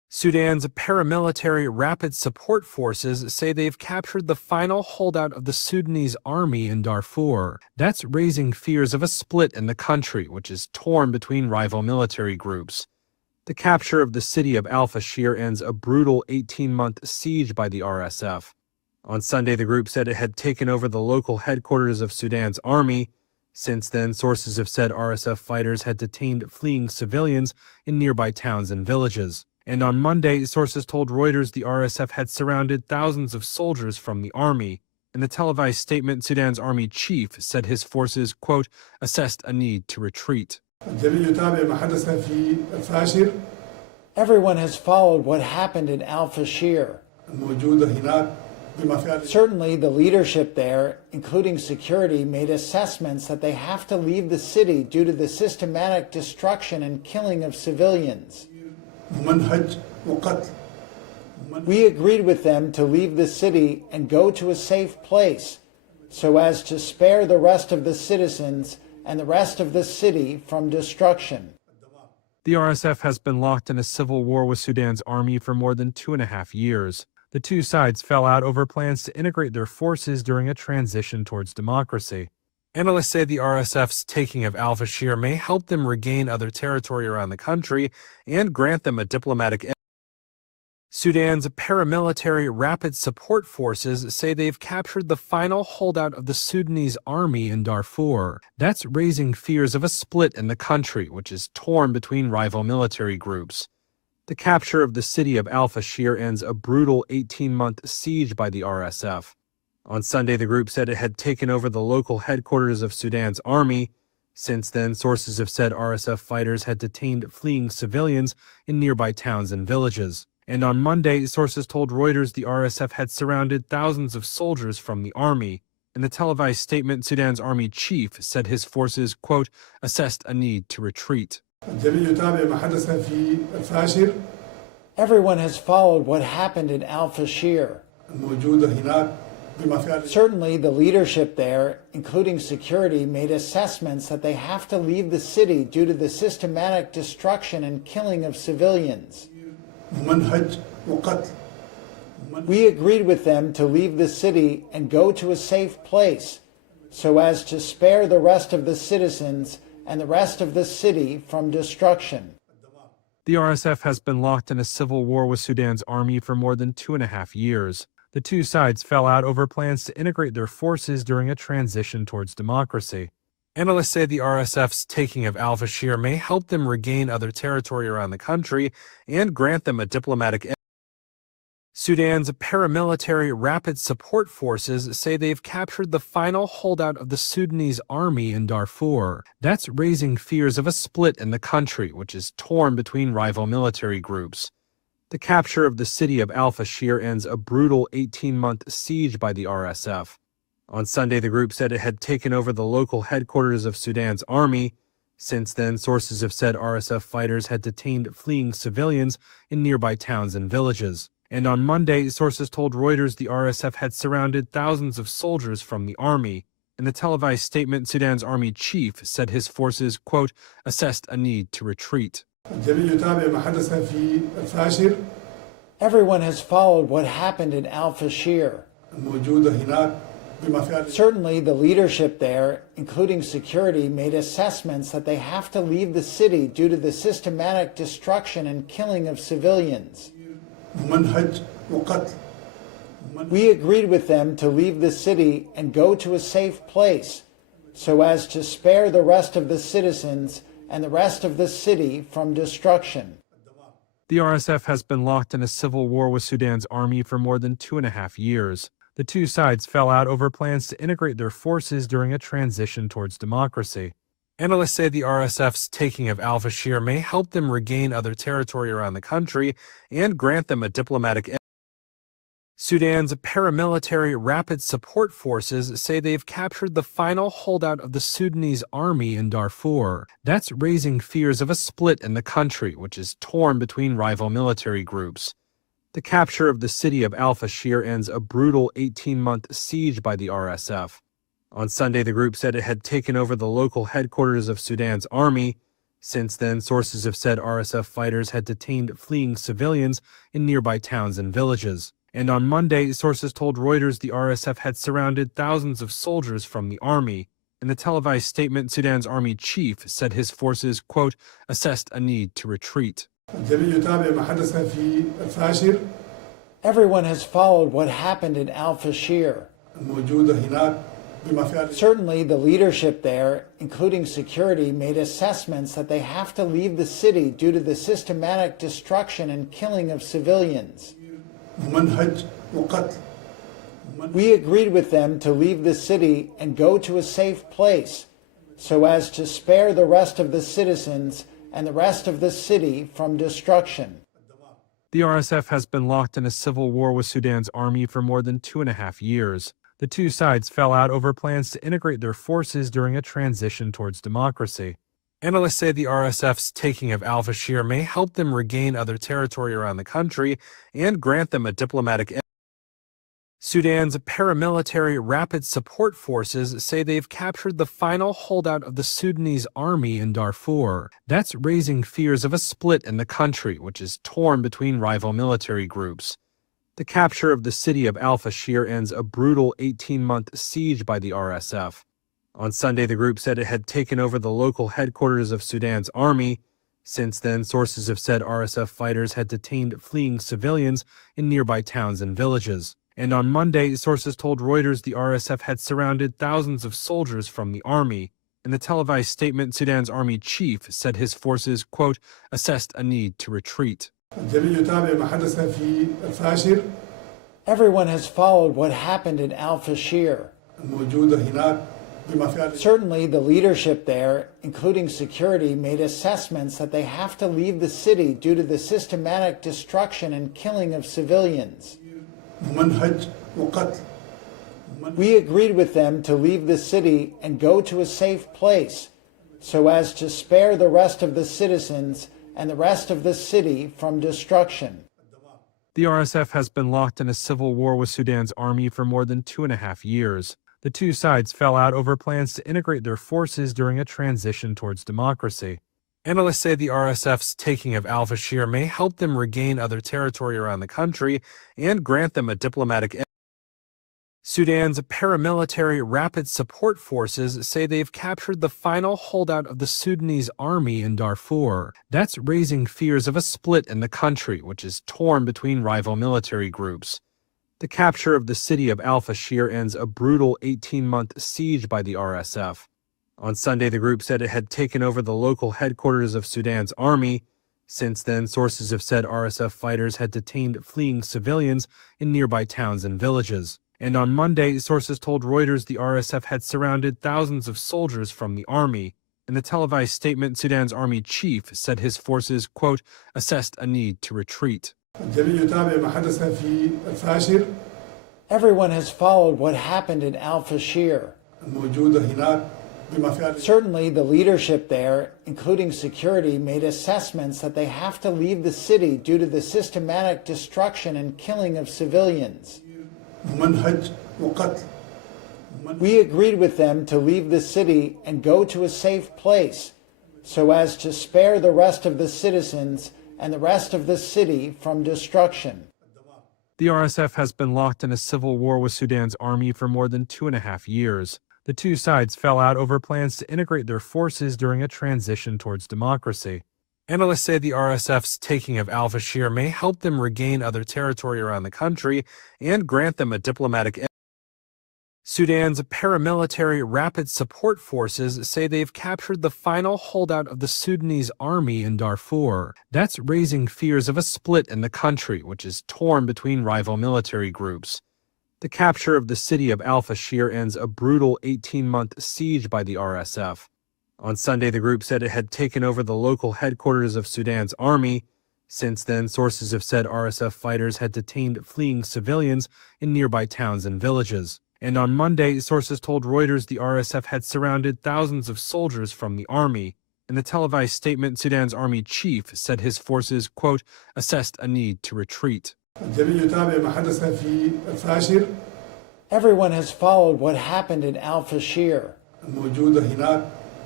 Sudan's paramilitary rapid support forces say they've captured the final holdout of the Sudanese army in Darfur. That's raising fears of a split in the country, which is torn between rival military groups. The capture of the city of Al-Fashir ends a brutal 18-month siege by the RSF. On Sunday, the group said it had taken over the local headquarters of Sudan's army. Since then, sources have said RSF fighters had detained fleeing civilians in nearby towns and villages. And on Monday, sources told Reuters the RSF had surrounded thousands of soldiers from the army. In the televised statement, Sudan's army chief said his forces, quote, assessed a need to retreat. Everyone has followed what happened in Al-Fashir. Certainly, the leadership there, including security, made assessments that they have to leave the city due to the systematic destruction and killing of civilians. We agreed with them to leave the city and go to a safe place so as to spare the rest of the citizens and the rest of the city from destruction. The RSF has been locked in a civil war with Sudan's army for more than 2.5 years. The two sides fell out over plans to integrate their forces during a transition towards democracy. Analysts say the RSF's taking of Al-Fashir may help them regain other territory around the country and grant them a diplomatic exit. Sudan's paramilitary rapid support forces say they've captured the final holdout of the Sudanese army in Darfur. That's raising fears of a split in the country, which is torn between rival military groups. The capture of the city of Al-Fashir ends a brutal 18-month siege by the RSF. On Sunday, the group said it had taken over the local headquarters of Sudan's army. Since then, sources have said RSF fighters had detained fleeing civilians in nearby towns and villages. And on Monday, sources told Reuters the RSF had surrounded thousands of soldiers from the army. In the televised statement, Sudan's army chief said his forces, quote, assessed a need to retreat. Everyone has followed what happened in Al-Fashir. Certainly, the leadership there, including security, made assessments that they have to leave the city due to the systematic destruction and killing of civilians. We agreed with them to leave the city and go to a safe place so as to spare the rest of the citizens and the rest of the city from destruction. The RSF has been locked in a civil war with Sudan's army for more than 2.5 years. The two sides fell out over plans to integrate their forces during a transition towards democracy. Analysts say the RSF's taking of Al-Fashir may help them regain other territory around the country and grant them a diplomatic exit. Sudan's paramilitary rapid support forces say they've captured the final holdout of the Sudanese army in Darfur. That's raising fears of a split in the country, which is torn between rival military groups. The capture of the city of Al-Fashir ends a brutal 18-month siege by the RSF. On Sunday, the group said it had taken over the local headquarters of Sudan's army. Since then, sources have said RSF fighters had detained fleeing civilians in nearby towns and villages. And on Monday, sources told Reuters the RSF had surrounded thousands of soldiers from the army. In the televised statement, Sudan's army chief said his forces, quote, assessed a need to retreat. Everyone has followed what happened in Al-Fashir. Certainly, the leadership there, including security, made assessments that they have to leave the city due to the systematic destruction and killing of civilians. We agreed with them to leave the city and go to a safe place so as to spare the rest of the citizens and the rest of the city from destruction. The RSF has been locked in a civil war with Sudan's army for more than 2.5 years. The two sides fell out over plans to integrate their forces during a transition towards democracy. Analysts say the RSF's taking of Al-Fashir may help them regain other territory around the country and grant them a diplomatic exit. Sudan's paramilitary rapid support forces say they've captured the final holdout of the Sudanese army in Darfur. That's raising fears of a split in the country, which is torn between rival military groups. The capture of the city of Al-Fashir ends a brutal 18-month siege by the RSF. On Sunday, the group said it had taken over the local headquarters of Sudan's army. Since then, sources have said RSF fighters had detained fleeing civilians in nearby towns and villages. And on Monday, sources told Reuters the RSF had surrounded thousands of soldiers from the army. In the televised statement, Sudan's army chief said his forces, quote, assessed a need to retreat. Everyone has followed what happened in Al-Fashir. Certainly, the leadership there, including security, made assessments that they have to leave the city due to the systematic destruction and killing of civilians. We agreed with them to leave the city and go to a safe place so as to spare the rest of the citizens and the rest of the city from destruction. The RSF has been locked in a civil war with Sudan's army for more than 2.5 years. The two sides fell out over plans to integrate their forces during a transition towards democracy. Analysts say the RSF's taking of Al-Fashir may help them regain other territory around the country and grant them a diplomatic. Sudan's paramilitary rapid support forces say they've captured the final holdout of the Sudanese army in Darfur. That's raising fears of a split in the country, which is torn between rival military groups. The capture of the city of Al-Fashir ends a brutal 18-month siege by the RSF. On Sunday, the group said it had taken over the local headquarters of Sudan's army. Since then, sources have said RSF fighters had detained fleeing civilians in nearby towns and villages. And on Monday, sources told Reuters the RSF had surrounded thousands of soldiers from the army. In the televised statement, Sudan's army chief said his forces, quote, assessed a need to retreat. Everyone has followed what happened in Al-Fashir. Certainly, the leadership there, including security, made assessments that they have to leave the city due to the systematic destruction and killing of civilians. We agreed with them to leave the city and go to a safe place so as to spare the rest of the citizens and the rest of the city from destruction. The RSF has been locked in a civil war with Sudan's army for more than 2.5 years. The two sides fell out over plans to integrate their forces during a transition towards democracy. Analysts say the RSF's taking of Al-Fashir may help them regain other territory around the country and grant them a diplomatic. Sudan's paramilitary rapid support forces say they've captured the final holdout of the Sudanese army in Darfur. That's raising fears of a split in the country, which is torn between rival military groups. The capture of the city of Al-Fashir ends a brutal 18-month siege by the RSF. On Sunday, the group said it had taken over the local headquarters of Sudan's army. Since then, sources have said RSF fighters had detained fleeing civilians in nearby towns and villages. And on Monday, sources told Reuters the RSF had surrounded thousands of soldiers from the army. In the televised statement, Sudan's army chief said his forces, quote, assessed a need to retreat. Everyone has followed what happened in Al-Fashir. Certainly, the leadership there, including security, made assessments that they have to leave the city due to the systematic destruction and killing of civilians. We agreed with them to leave the city and go to a safe place so as to spare the rest of the citizens and the rest of the city from destruction. The RSF has been locked in a civil war with Sudan's army for more than 2.5 years. The two sides fell out over plans to integrate their forces during a transition towards democracy. Analysts say the RSF's taking of Al-Fashir may help them regain other territory around the country and grant them a diplomatic. Sudan's paramilitary rapid support forces say they've captured the final holdout of the Sudanese army in Darfur. That's raising fears of a split in the country, which is torn between rival military groups. The capture of the city of Al-Fashir ends a brutal 18-month siege by the RSF. On Sunday, the group said it had taken over the local headquarters of Sudan's army. Since then, sources have said RSF fighters had detained fleeing civilians in nearby towns and villages. And on Monday, sources told Reuters the RSF had surrounded thousands of soldiers from the army. In the televised statement, Sudan's army chief said his forces, quote, assessed a need to retreat. Everyone has followed what happened in Al-Fashir.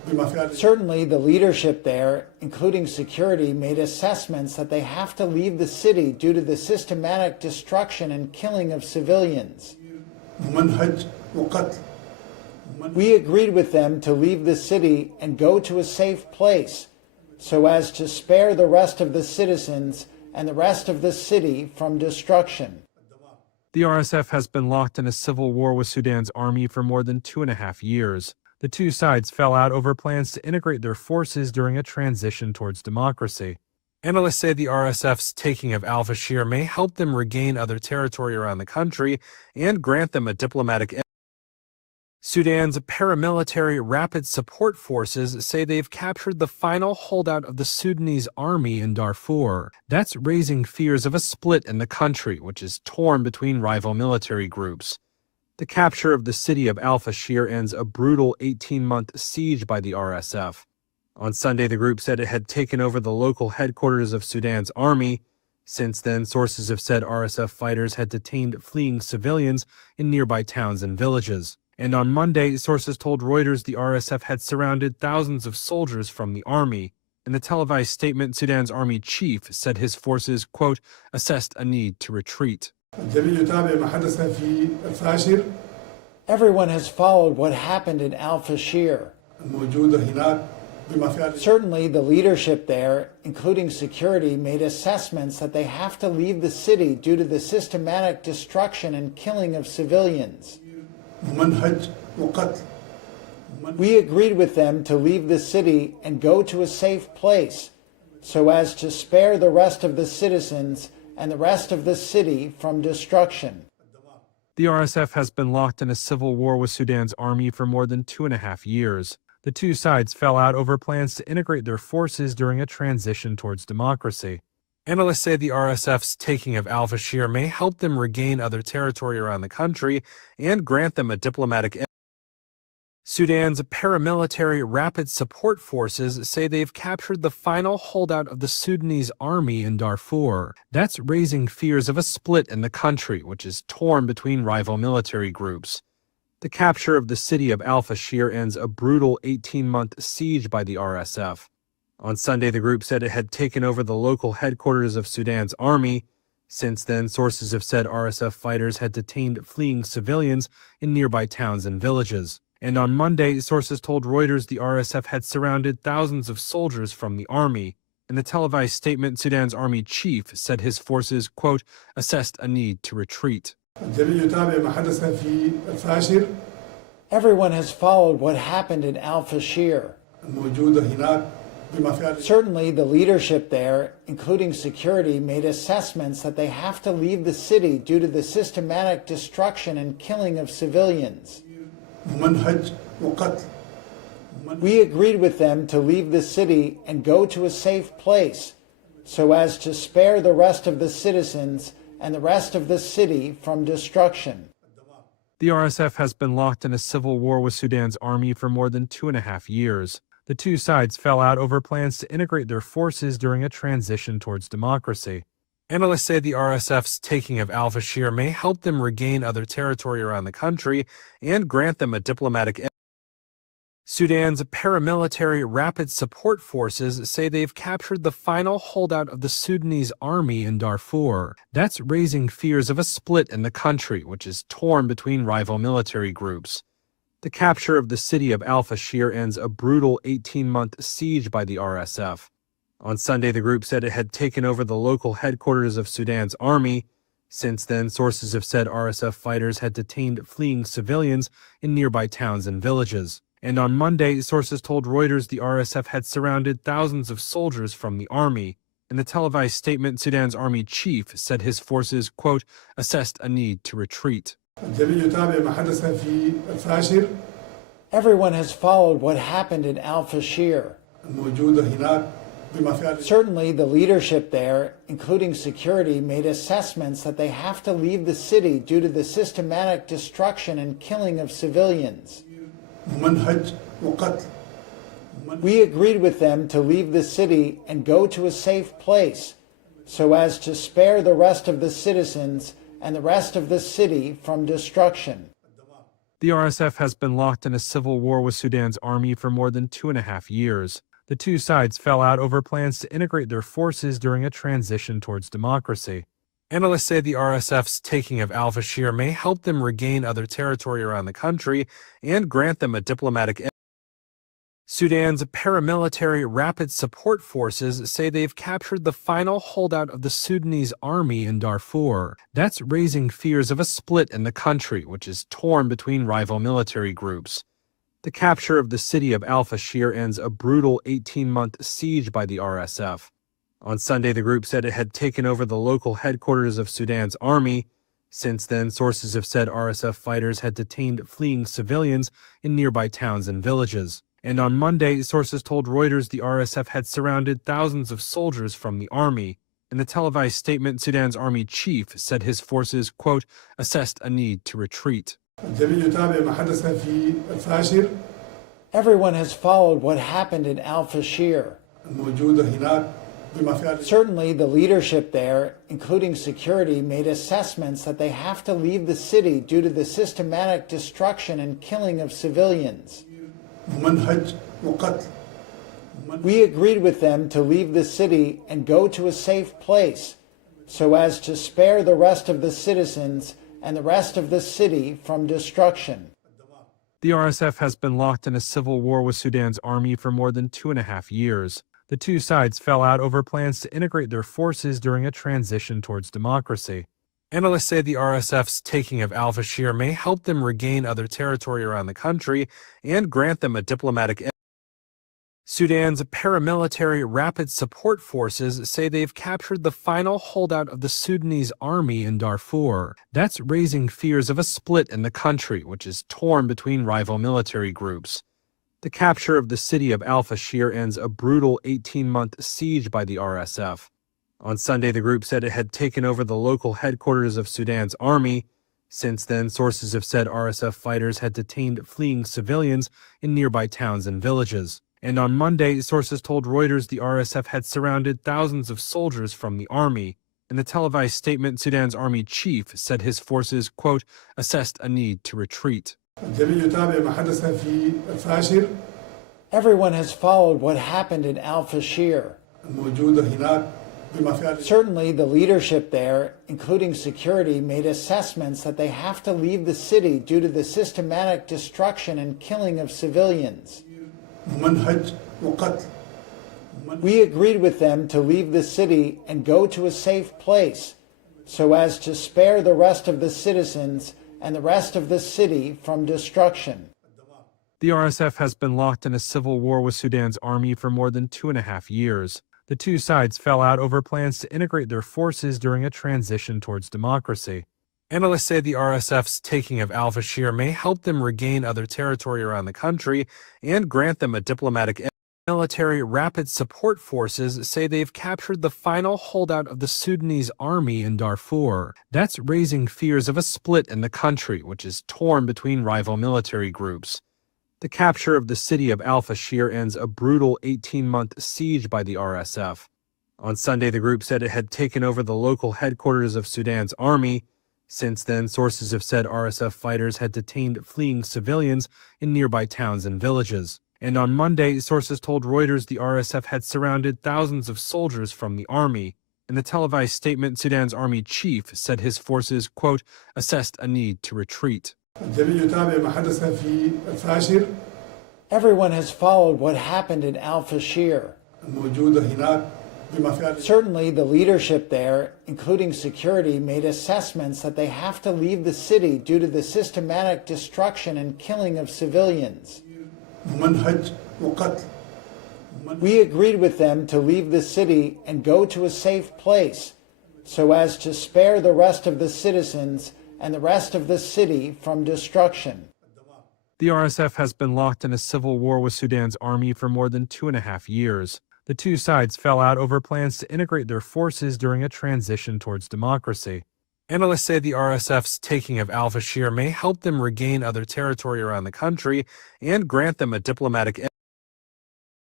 Certainly, the leadership there, including security, made assessments that they have to leave the city due to the systematic destruction and killing of civilians. We agreed with them to leave the city and go to a safe place so as to spare the rest of the citizens and the rest of the city from destruction. The RSF has been locked in a civil war with Sudan's army for more than 2.5 years. The two sides fell out over plans to integrate their forces during a transition towards democracy. Analysts say the RSF's taking of Al-Fashir may help them regain other territory around the country and grant them a diplomatic. Sudan's paramilitary rapid support forces say they've captured the final holdout of the Sudanese army in Darfur. That's raising fears of a split in the country, which is torn between rival military groups. The capture of the city of Al-Fashir ends a brutal 18-month siege by the RSF. On Sunday, the group said it had taken over the local headquarters of Sudan's army. Since then, sources have said RSF fighters had detained fleeing civilians in nearby towns and villages. And on Monday, sources told Reuters the RSF had surrounded thousands of soldiers from the army. In the televised statement, Sudan's army chief said his forces, quote, assessed a need to retreat. Everyone has followed what happened in Al-Fashir. Certainly, the leadership there, including security, made assessments that they have to leave the city due to the systematic destruction and killing of civilians. We agreed with them to leave the city and go to a safe place so as to spare the rest of the citizens and the rest of the city from destruction. The RSF has been locked in a civil war with Sudan's army for more than 2.5 years. The two sides fell out over plans to integrate their forces during a transition towards democracy. Analysts say the RSF's taking of Al-Fashir may help them regain other territory around the country and grant them a diplomatic. Sudan's paramilitary rapid support forces say they've captured the final holdout of the Sudanese army in Darfur. That's raising fears of a split in the country, which is torn between rival military groups. The capture of the city of Al-Fashir ends a brutal 18-month siege by the RSF. On Sunday, the group said it had taken over the local headquarters of Sudan's army. Since then, sources have said RSF fighters had detained fleeing civilians in nearby towns and villages. And on Monday, sources told Reuters the RSF had surrounded thousands of soldiers from the army. In the televised statement, Sudan's army chief said his forces, quote, assessed a need to retreat. Everyone has followed what happened in Al-Fashir. Certainly, the leadership there, including security, made assessments that they have to leave the city due to the systematic destruction and killing of civilians. We agreed with them to leave the city and go to a safe place so as to spare the rest of the citizens and the rest of the city from destruction. The RSF has been locked in a civil war with Sudan's army for more than 2.5 years. The two sides fell out over plans to integrate their forces during a transition towards democracy. Analysts say the RSF's taking of Al-Fashir may help them regain other territory around the country and grant them a diplomatic. Sudan's paramilitary rapid support forces say they've captured the final holdout of the Sudanese army in Darfur. That's raising fears of a split in the country, which is torn between rival military groups. The capture of the city of Al-Fashir ends a brutal 18-month siege by the RSF. On Sunday, the group said it had taken over the local headquarters of Sudan's army. Since then, sources have said RSF fighters had detained fleeing civilians in nearby towns and villages. And on Monday, sources told Reuters the RSF had surrounded thousands of soldiers from the army. In the televised statement, Sudan's army chief said his forces, quote, assessed a need to retreat. Everyone has followed what happened in Al-Fashir. Certainly, the leadership there, including security, made assessments that they have to leave the city due to the systematic destruction and killing of civilians. We agreed with them to leave the city and go to a safe place so as to spare the rest of the citizens and the rest of the city from destruction. The RSF has been locked in a civil war with Sudan's army for more than 2.5 years. The two sides fell out over plans to integrate their forces during a transition towards democracy. Analysts say the RSF's taking of Al-Fashir may help them regain other territory around the country and grant them a diplomatic. Sudan's paramilitary rapid support forces say they've captured the final holdout of the Sudanese army in Darfur. That's raising fears of a split in the country, which is torn between rival military groups. The capture of the city of Al-Fashir ends a brutal 18-month siege by the RSF. On Sunday, the group said it had taken over the local headquarters of Sudan's army. Since then, sources have said RSF fighters had detained fleeing civilians in nearby towns and villages. And on Monday, sources told Reuters the RSF had surrounded thousands of soldiers from the army. In the televised statement, Sudan's army chief said his forces, quote, assessed a need to retreat. Everyone has followed what happened in Al-Fashir. Certainly, the leadership there, including security, made assessments that they have to leave the city due to the systematic destruction and killing of civilians. We agreed with them to leave the city and go to a safe place so as to spare the rest of the citizens and the rest of the city from destruction. The RSF has been locked in a civil war with Sudan's army for more than 2.5 years. The two sides fell out over plans to integrate their forces during a transition towards democracy. Analysts say the RSF's taking of Al-Fashir may help them regain other territory around the country and grant them a diplomatic. Sudan's paramilitary rapid support forces say they've captured the final holdout of the Sudanese army in Darfur. That's raising fears of a split in the country, which is torn between rival military groups. The capture of the city of Al-Fashir ends a brutal 18-month siege by the RSF. On Sunday, the group said it had taken over the local headquarters of Sudan's army. Since then, sources have said RSF fighters had detained fleeing civilians in nearby towns and villages. And on Monday, sources told Reuters the RSF had surrounded thousands of soldiers from the army. In the televised statement, Sudan's army chief said his forces, quote, assessed a need to retreat. Everyone has followed what happened in Al-Fashir. Certainly, the leadership there, including security, made assessments that they have to leave the city due to the systematic destruction and killing of civilians. We agreed with them to leave the city and go to a safe place so as to spare the rest of the citizens and the rest of the city from destruction. The RSF has been locked in a civil war with Sudan's army for more than 2.5 years. The two sides fell out over plans to integrate their forces during a transition towards democracy. Analysts say the RSF's taking of Al-Fashir may help them regain other territory around the country and grant them a diplomatic. Military rapid support forces say they've captured the final holdout of the Sudanese army in Darfur. That's raising fears of a split in the country, which is torn between rival military groups. The capture of the city of Al-Fashir ends a brutal 18-month siege by the RSF. On Sunday, the group said it had taken over the local headquarters of Sudan's army. Since then, sources have said RSF fighters had detained fleeing civilians in nearby towns and villages. And on Monday, sources told Reuters the RSF had surrounded thousands of soldiers from the army. In the televised statement, Sudan's army chief said his forces, quote, assessed a need to retreat. Everyone has followed what happened in Al-Fashir. Certainly, the leadership there, including security, made assessments that they have to leave the city due to the systematic destruction and killing of civilians. We agreed with them to leave the city and go to a safe place so as to spare the rest of the citizens and the rest of the city from destruction. The RSF has been locked in a civil war with Sudan's army for more than 2.5 years. The two sides fell out over plans to integrate their forces during a transition towards democracy. Analysts say the RSF's taking of Al-Fashir may help them regain other territory around the country and grant them a diplomatic.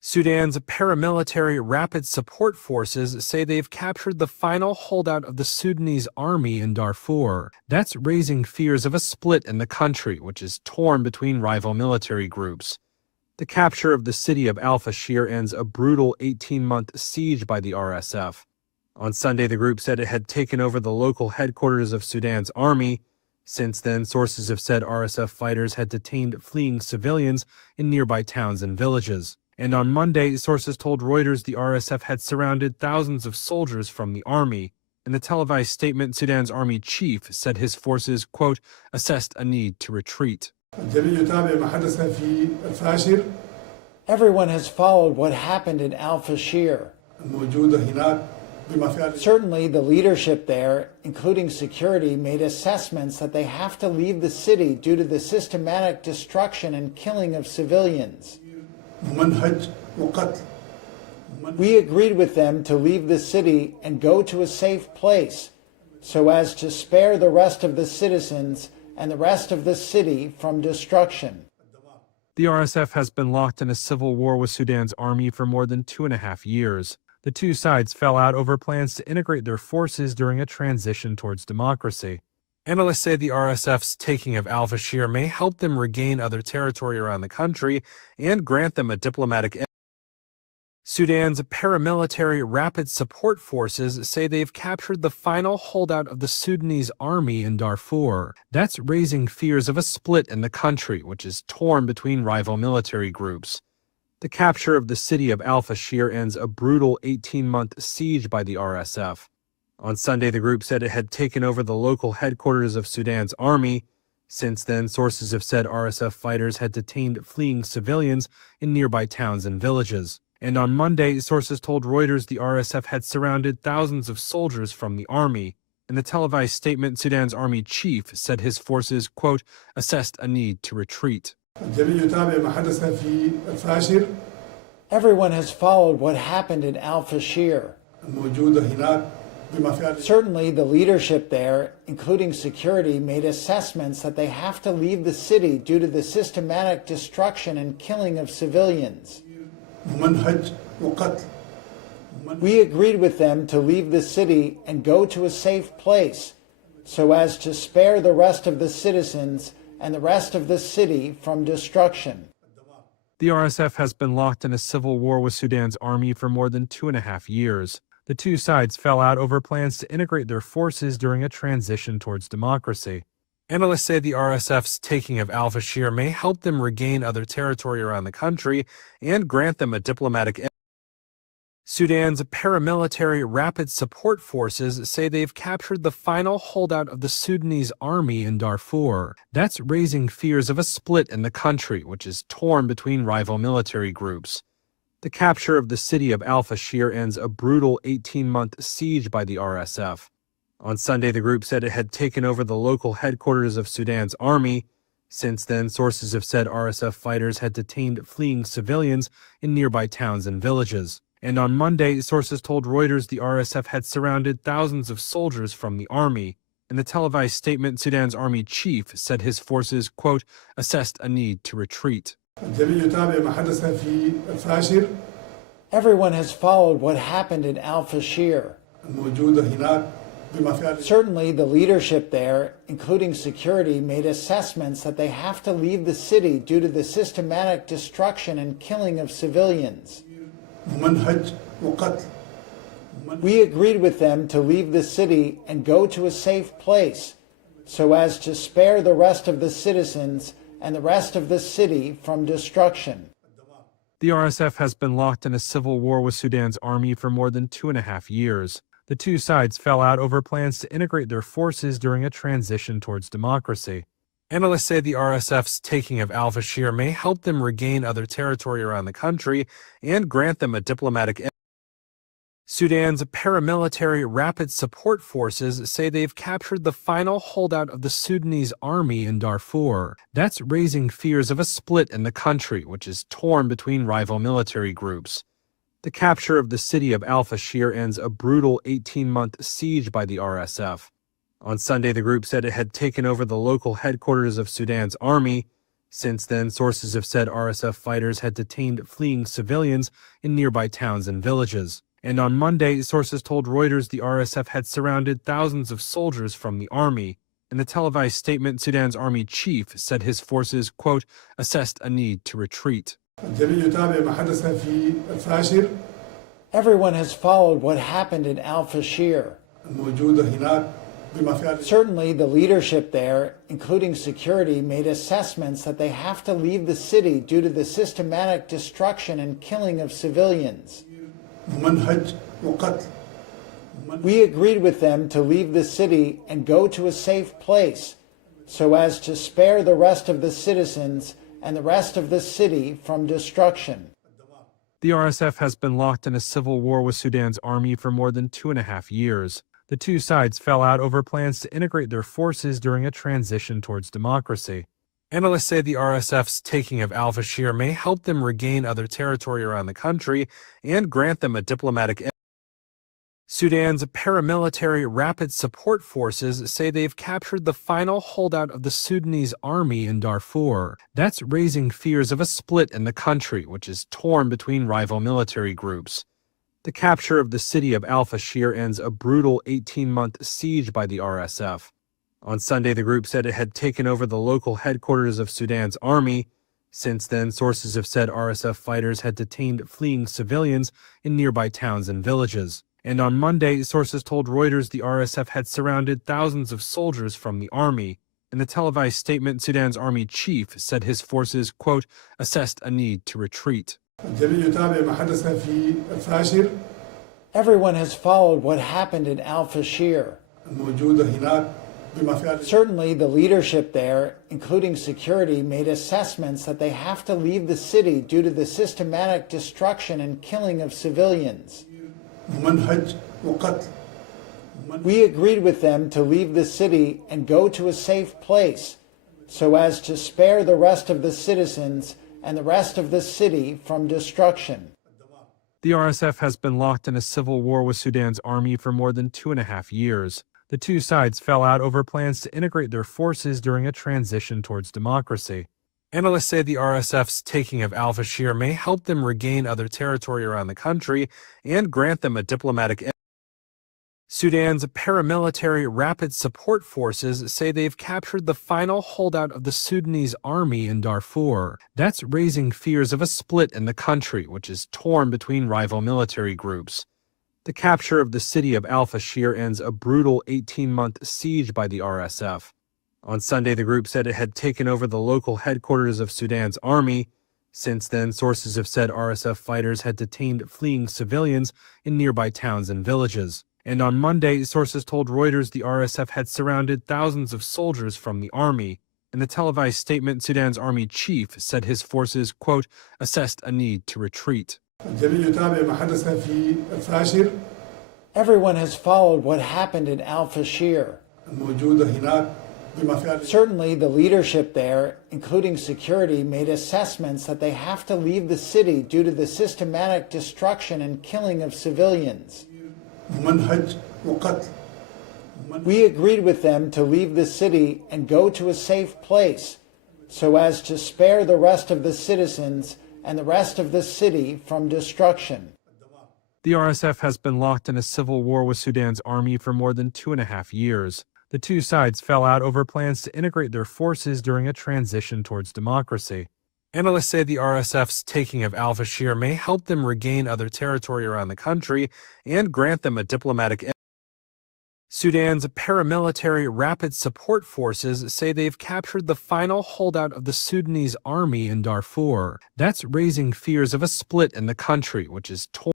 Sudan's paramilitary rapid support forces say they've captured the final holdout of the Sudanese army in Darfur. That's raising fears of a split in the country, which is torn between rival military groups. The capture of the city of Al-Fashir ends a brutal 18-month siege by the RSF. On Sunday, the group said it had taken over the local headquarters of Sudan's army. Since then, sources have said RSF fighters had detained fleeing civilians in nearby towns and villages. And on Monday, sources told Reuters the RSF had surrounded thousands of soldiers from the army. In a televised statement, Sudan's army chief said his forces, quote, assessed a need to retreat. Everyone has followed what happened in Al-Fashir. Certainly, the leadership there, including security, made assessments that they have to leave the city due to the systematic destruction and killing of civilians. We agreed with them to leave the city and go to a safe place so as to spare the rest of the citizens and the rest of the city from destruction. The RSF has been locked in a civil war with Sudan's army for more than 2.5 years. The two sides fell out over plans to integrate their forces during a transition towards democracy. Analysts say the RSF's taking of Al-Fashir may help them regain other territory around the country and grant them a diplomatic. Sudan's paramilitary rapid support forces say they've captured the final holdout of the Sudanese army in Darfur. That's raising fears of a split in the country, which is torn between rival military groups. The capture of the city of Al-Fashir ends a brutal 18-month siege by the RSF. On Sunday, the group said it had taken over the local headquarters of Sudan's army. Since then, sources have said RSF fighters had detained fleeing civilians in nearby towns and villages. And on Monday, sources told Reuters the RSF had surrounded thousands of soldiers from the army. In the televised statement, Sudan's army chief said his forces, quote, assessed a need to retreat. Everyone has followed what happened in Al-Fashir. Certainly, the leadership there, including security, made assessments that they have to leave the city due to the systematic destruction and killing of civilians. We agreed with them to leave the city and go to a safe place so as to spare the rest of the citizens and the rest of the city from destruction. The RSF has been locked in a civil war with Sudan's army for more than 2.5 years. The two sides fell out over plans to integrate their forces during a transition towards democracy. Analysts say the RSF's taking of Al-Fashir may help them regain other territory around the country and grant them a diplomatic. Sudan's paramilitary rapid support forces say they've captured the final holdout of the Sudanese army in Darfur. That's raising fears of a split in the country, which is torn between rival military groups. The capture of the city of Al-Fashir ends a brutal 18-month siege by the RSF. On Sunday, the group said it had taken over the local headquarters of Sudan's army. Since then, sources have said RSF fighters had detained fleeing civilians in nearby towns and villages. And on Monday, sources told Reuters the RSF had surrounded thousands of soldiers from the army. In the televised statement, Sudan's army chief said his forces, quote, assessed a need to retreat. Everyone has followed what happened in Al-Fashir. Certainly, the leadership there, including security, made assessments that they have to leave the city due to the systematic destruction and killing of civilians. We agreed with them to leave the city and go to a safe place so as to spare the rest of the citizens and the rest of the city from destruction. The RSF has been locked in a civil war with Sudan's army for more than 2.5 years. The two sides fell out over plans to integrate their forces during a transition towards democracy. Analysts say the RSF's taking of Al-Fashir may help them regain other territory around the country and grant them a diplomatic. Sudan's paramilitary rapid support forces say they've captured the final holdout of the Sudanese army in Darfur. That's raising fears of a split in the country, which is torn between rival military groups. The capture of the city of Al-Fashir ends a brutal 18-month siege by the RSF. On Sunday, the group said it had taken over the local headquarters of Sudan's army. Since then, sources have said RSF fighters had detained fleeing civilians in nearby towns and villages. And on Monday, sources told Reuters the RSF had surrounded thousands of soldiers from the army. In a televised statement, Sudan's army chief said his forces, quote, assessed a need to retreat. Everyone has followed what happened in Al-Fashir. Certainly, the leadership there, including security, made assessments that they have to leave the city due to the systematic destruction and killing of civilians. We agreed with them to leave the city and go to a safe place so as to spare the rest of the citizens and the rest of the city from destruction. The RSF has been locked in a civil war with Sudan's army for more than 2.5 years. The two sides fell out over plans to integrate their forces during a transition towards democracy. Analysts say the RSF's taking of Al-Fashir may help them regain other territory around the country and grant them a diplomatic. Sudan's paramilitary rapid support forces say they've captured the final holdout of the Sudanese army in Darfur. That's raising fears of a split in the country, which is torn between rival military groups. The capture of the city of Al-Fashir ends a brutal 18-month siege by the RSF. On Sunday, the group said it had taken over the local headquarters of Sudan's army. Since then, sources have said RSF fighters had detained fleeing civilians in nearby towns and villages. And on Monday, sources told Reuters the RSF had surrounded thousands of soldiers from the army. In the televised statement, Sudan's army chief said his forces, quote, assessed a need to retreat. Everyone has followed what happened in Al-Fashir. Certainly, the leadership there, including security, made assessments that they have to leave the city due to the systematic destruction and killing of civilians. We agreed with them to leave the city and go to a safe place so as to spare the rest of the citizens and the rest of the city from destruction. The RSF has been locked in a civil war with Sudan's army for more than 2.5 years. The two sides fell out over plans to integrate their forces during a transition towards democracy. Analysts say the RSF's taking of Al-Fashir may help them regain other territory around the country and grant them a diplomatic. Sudan's paramilitary rapid support forces say they've captured the final holdout of the Sudanese army in Darfur. That's raising fears of a split in the country, which is torn between rival military groups. The capture of the city of Al-Fashir ends a brutal 18-month siege by the RSF. On Sunday, the group said it had taken over the local headquarters of Sudan's army. Since then, sources have said RSF fighters had detained fleeing civilians in nearby towns and villages. And on Monday, sources told Reuters the RSF had surrounded thousands of soldiers from the army. In the televised statement, Sudan's army chief said his forces, quote, assessed a need to retreat. Everyone has followed what happened in Al-Fashir. Certainly, the leadership there, including security, made assessments that they have to leave the city due to the systematic destruction and killing of civilians. We agreed with them to leave the city and go to a safe place so as to spare the rest of the citizens and the rest of the city from destruction. The RSF has been locked in a civil war with Sudan's army for more than 2.5 years. The two sides fell out over plans to integrate their forces during a transition towards democracy. Analysts say the RSF's taking of Al-Fashir may help them regain other territory around the country and grant them a diplomatic. Sudan's paramilitary rapid support forces say they've captured the final holdout of the Sudanese army in Darfur. That's raising fears of a split in the country, which is torn.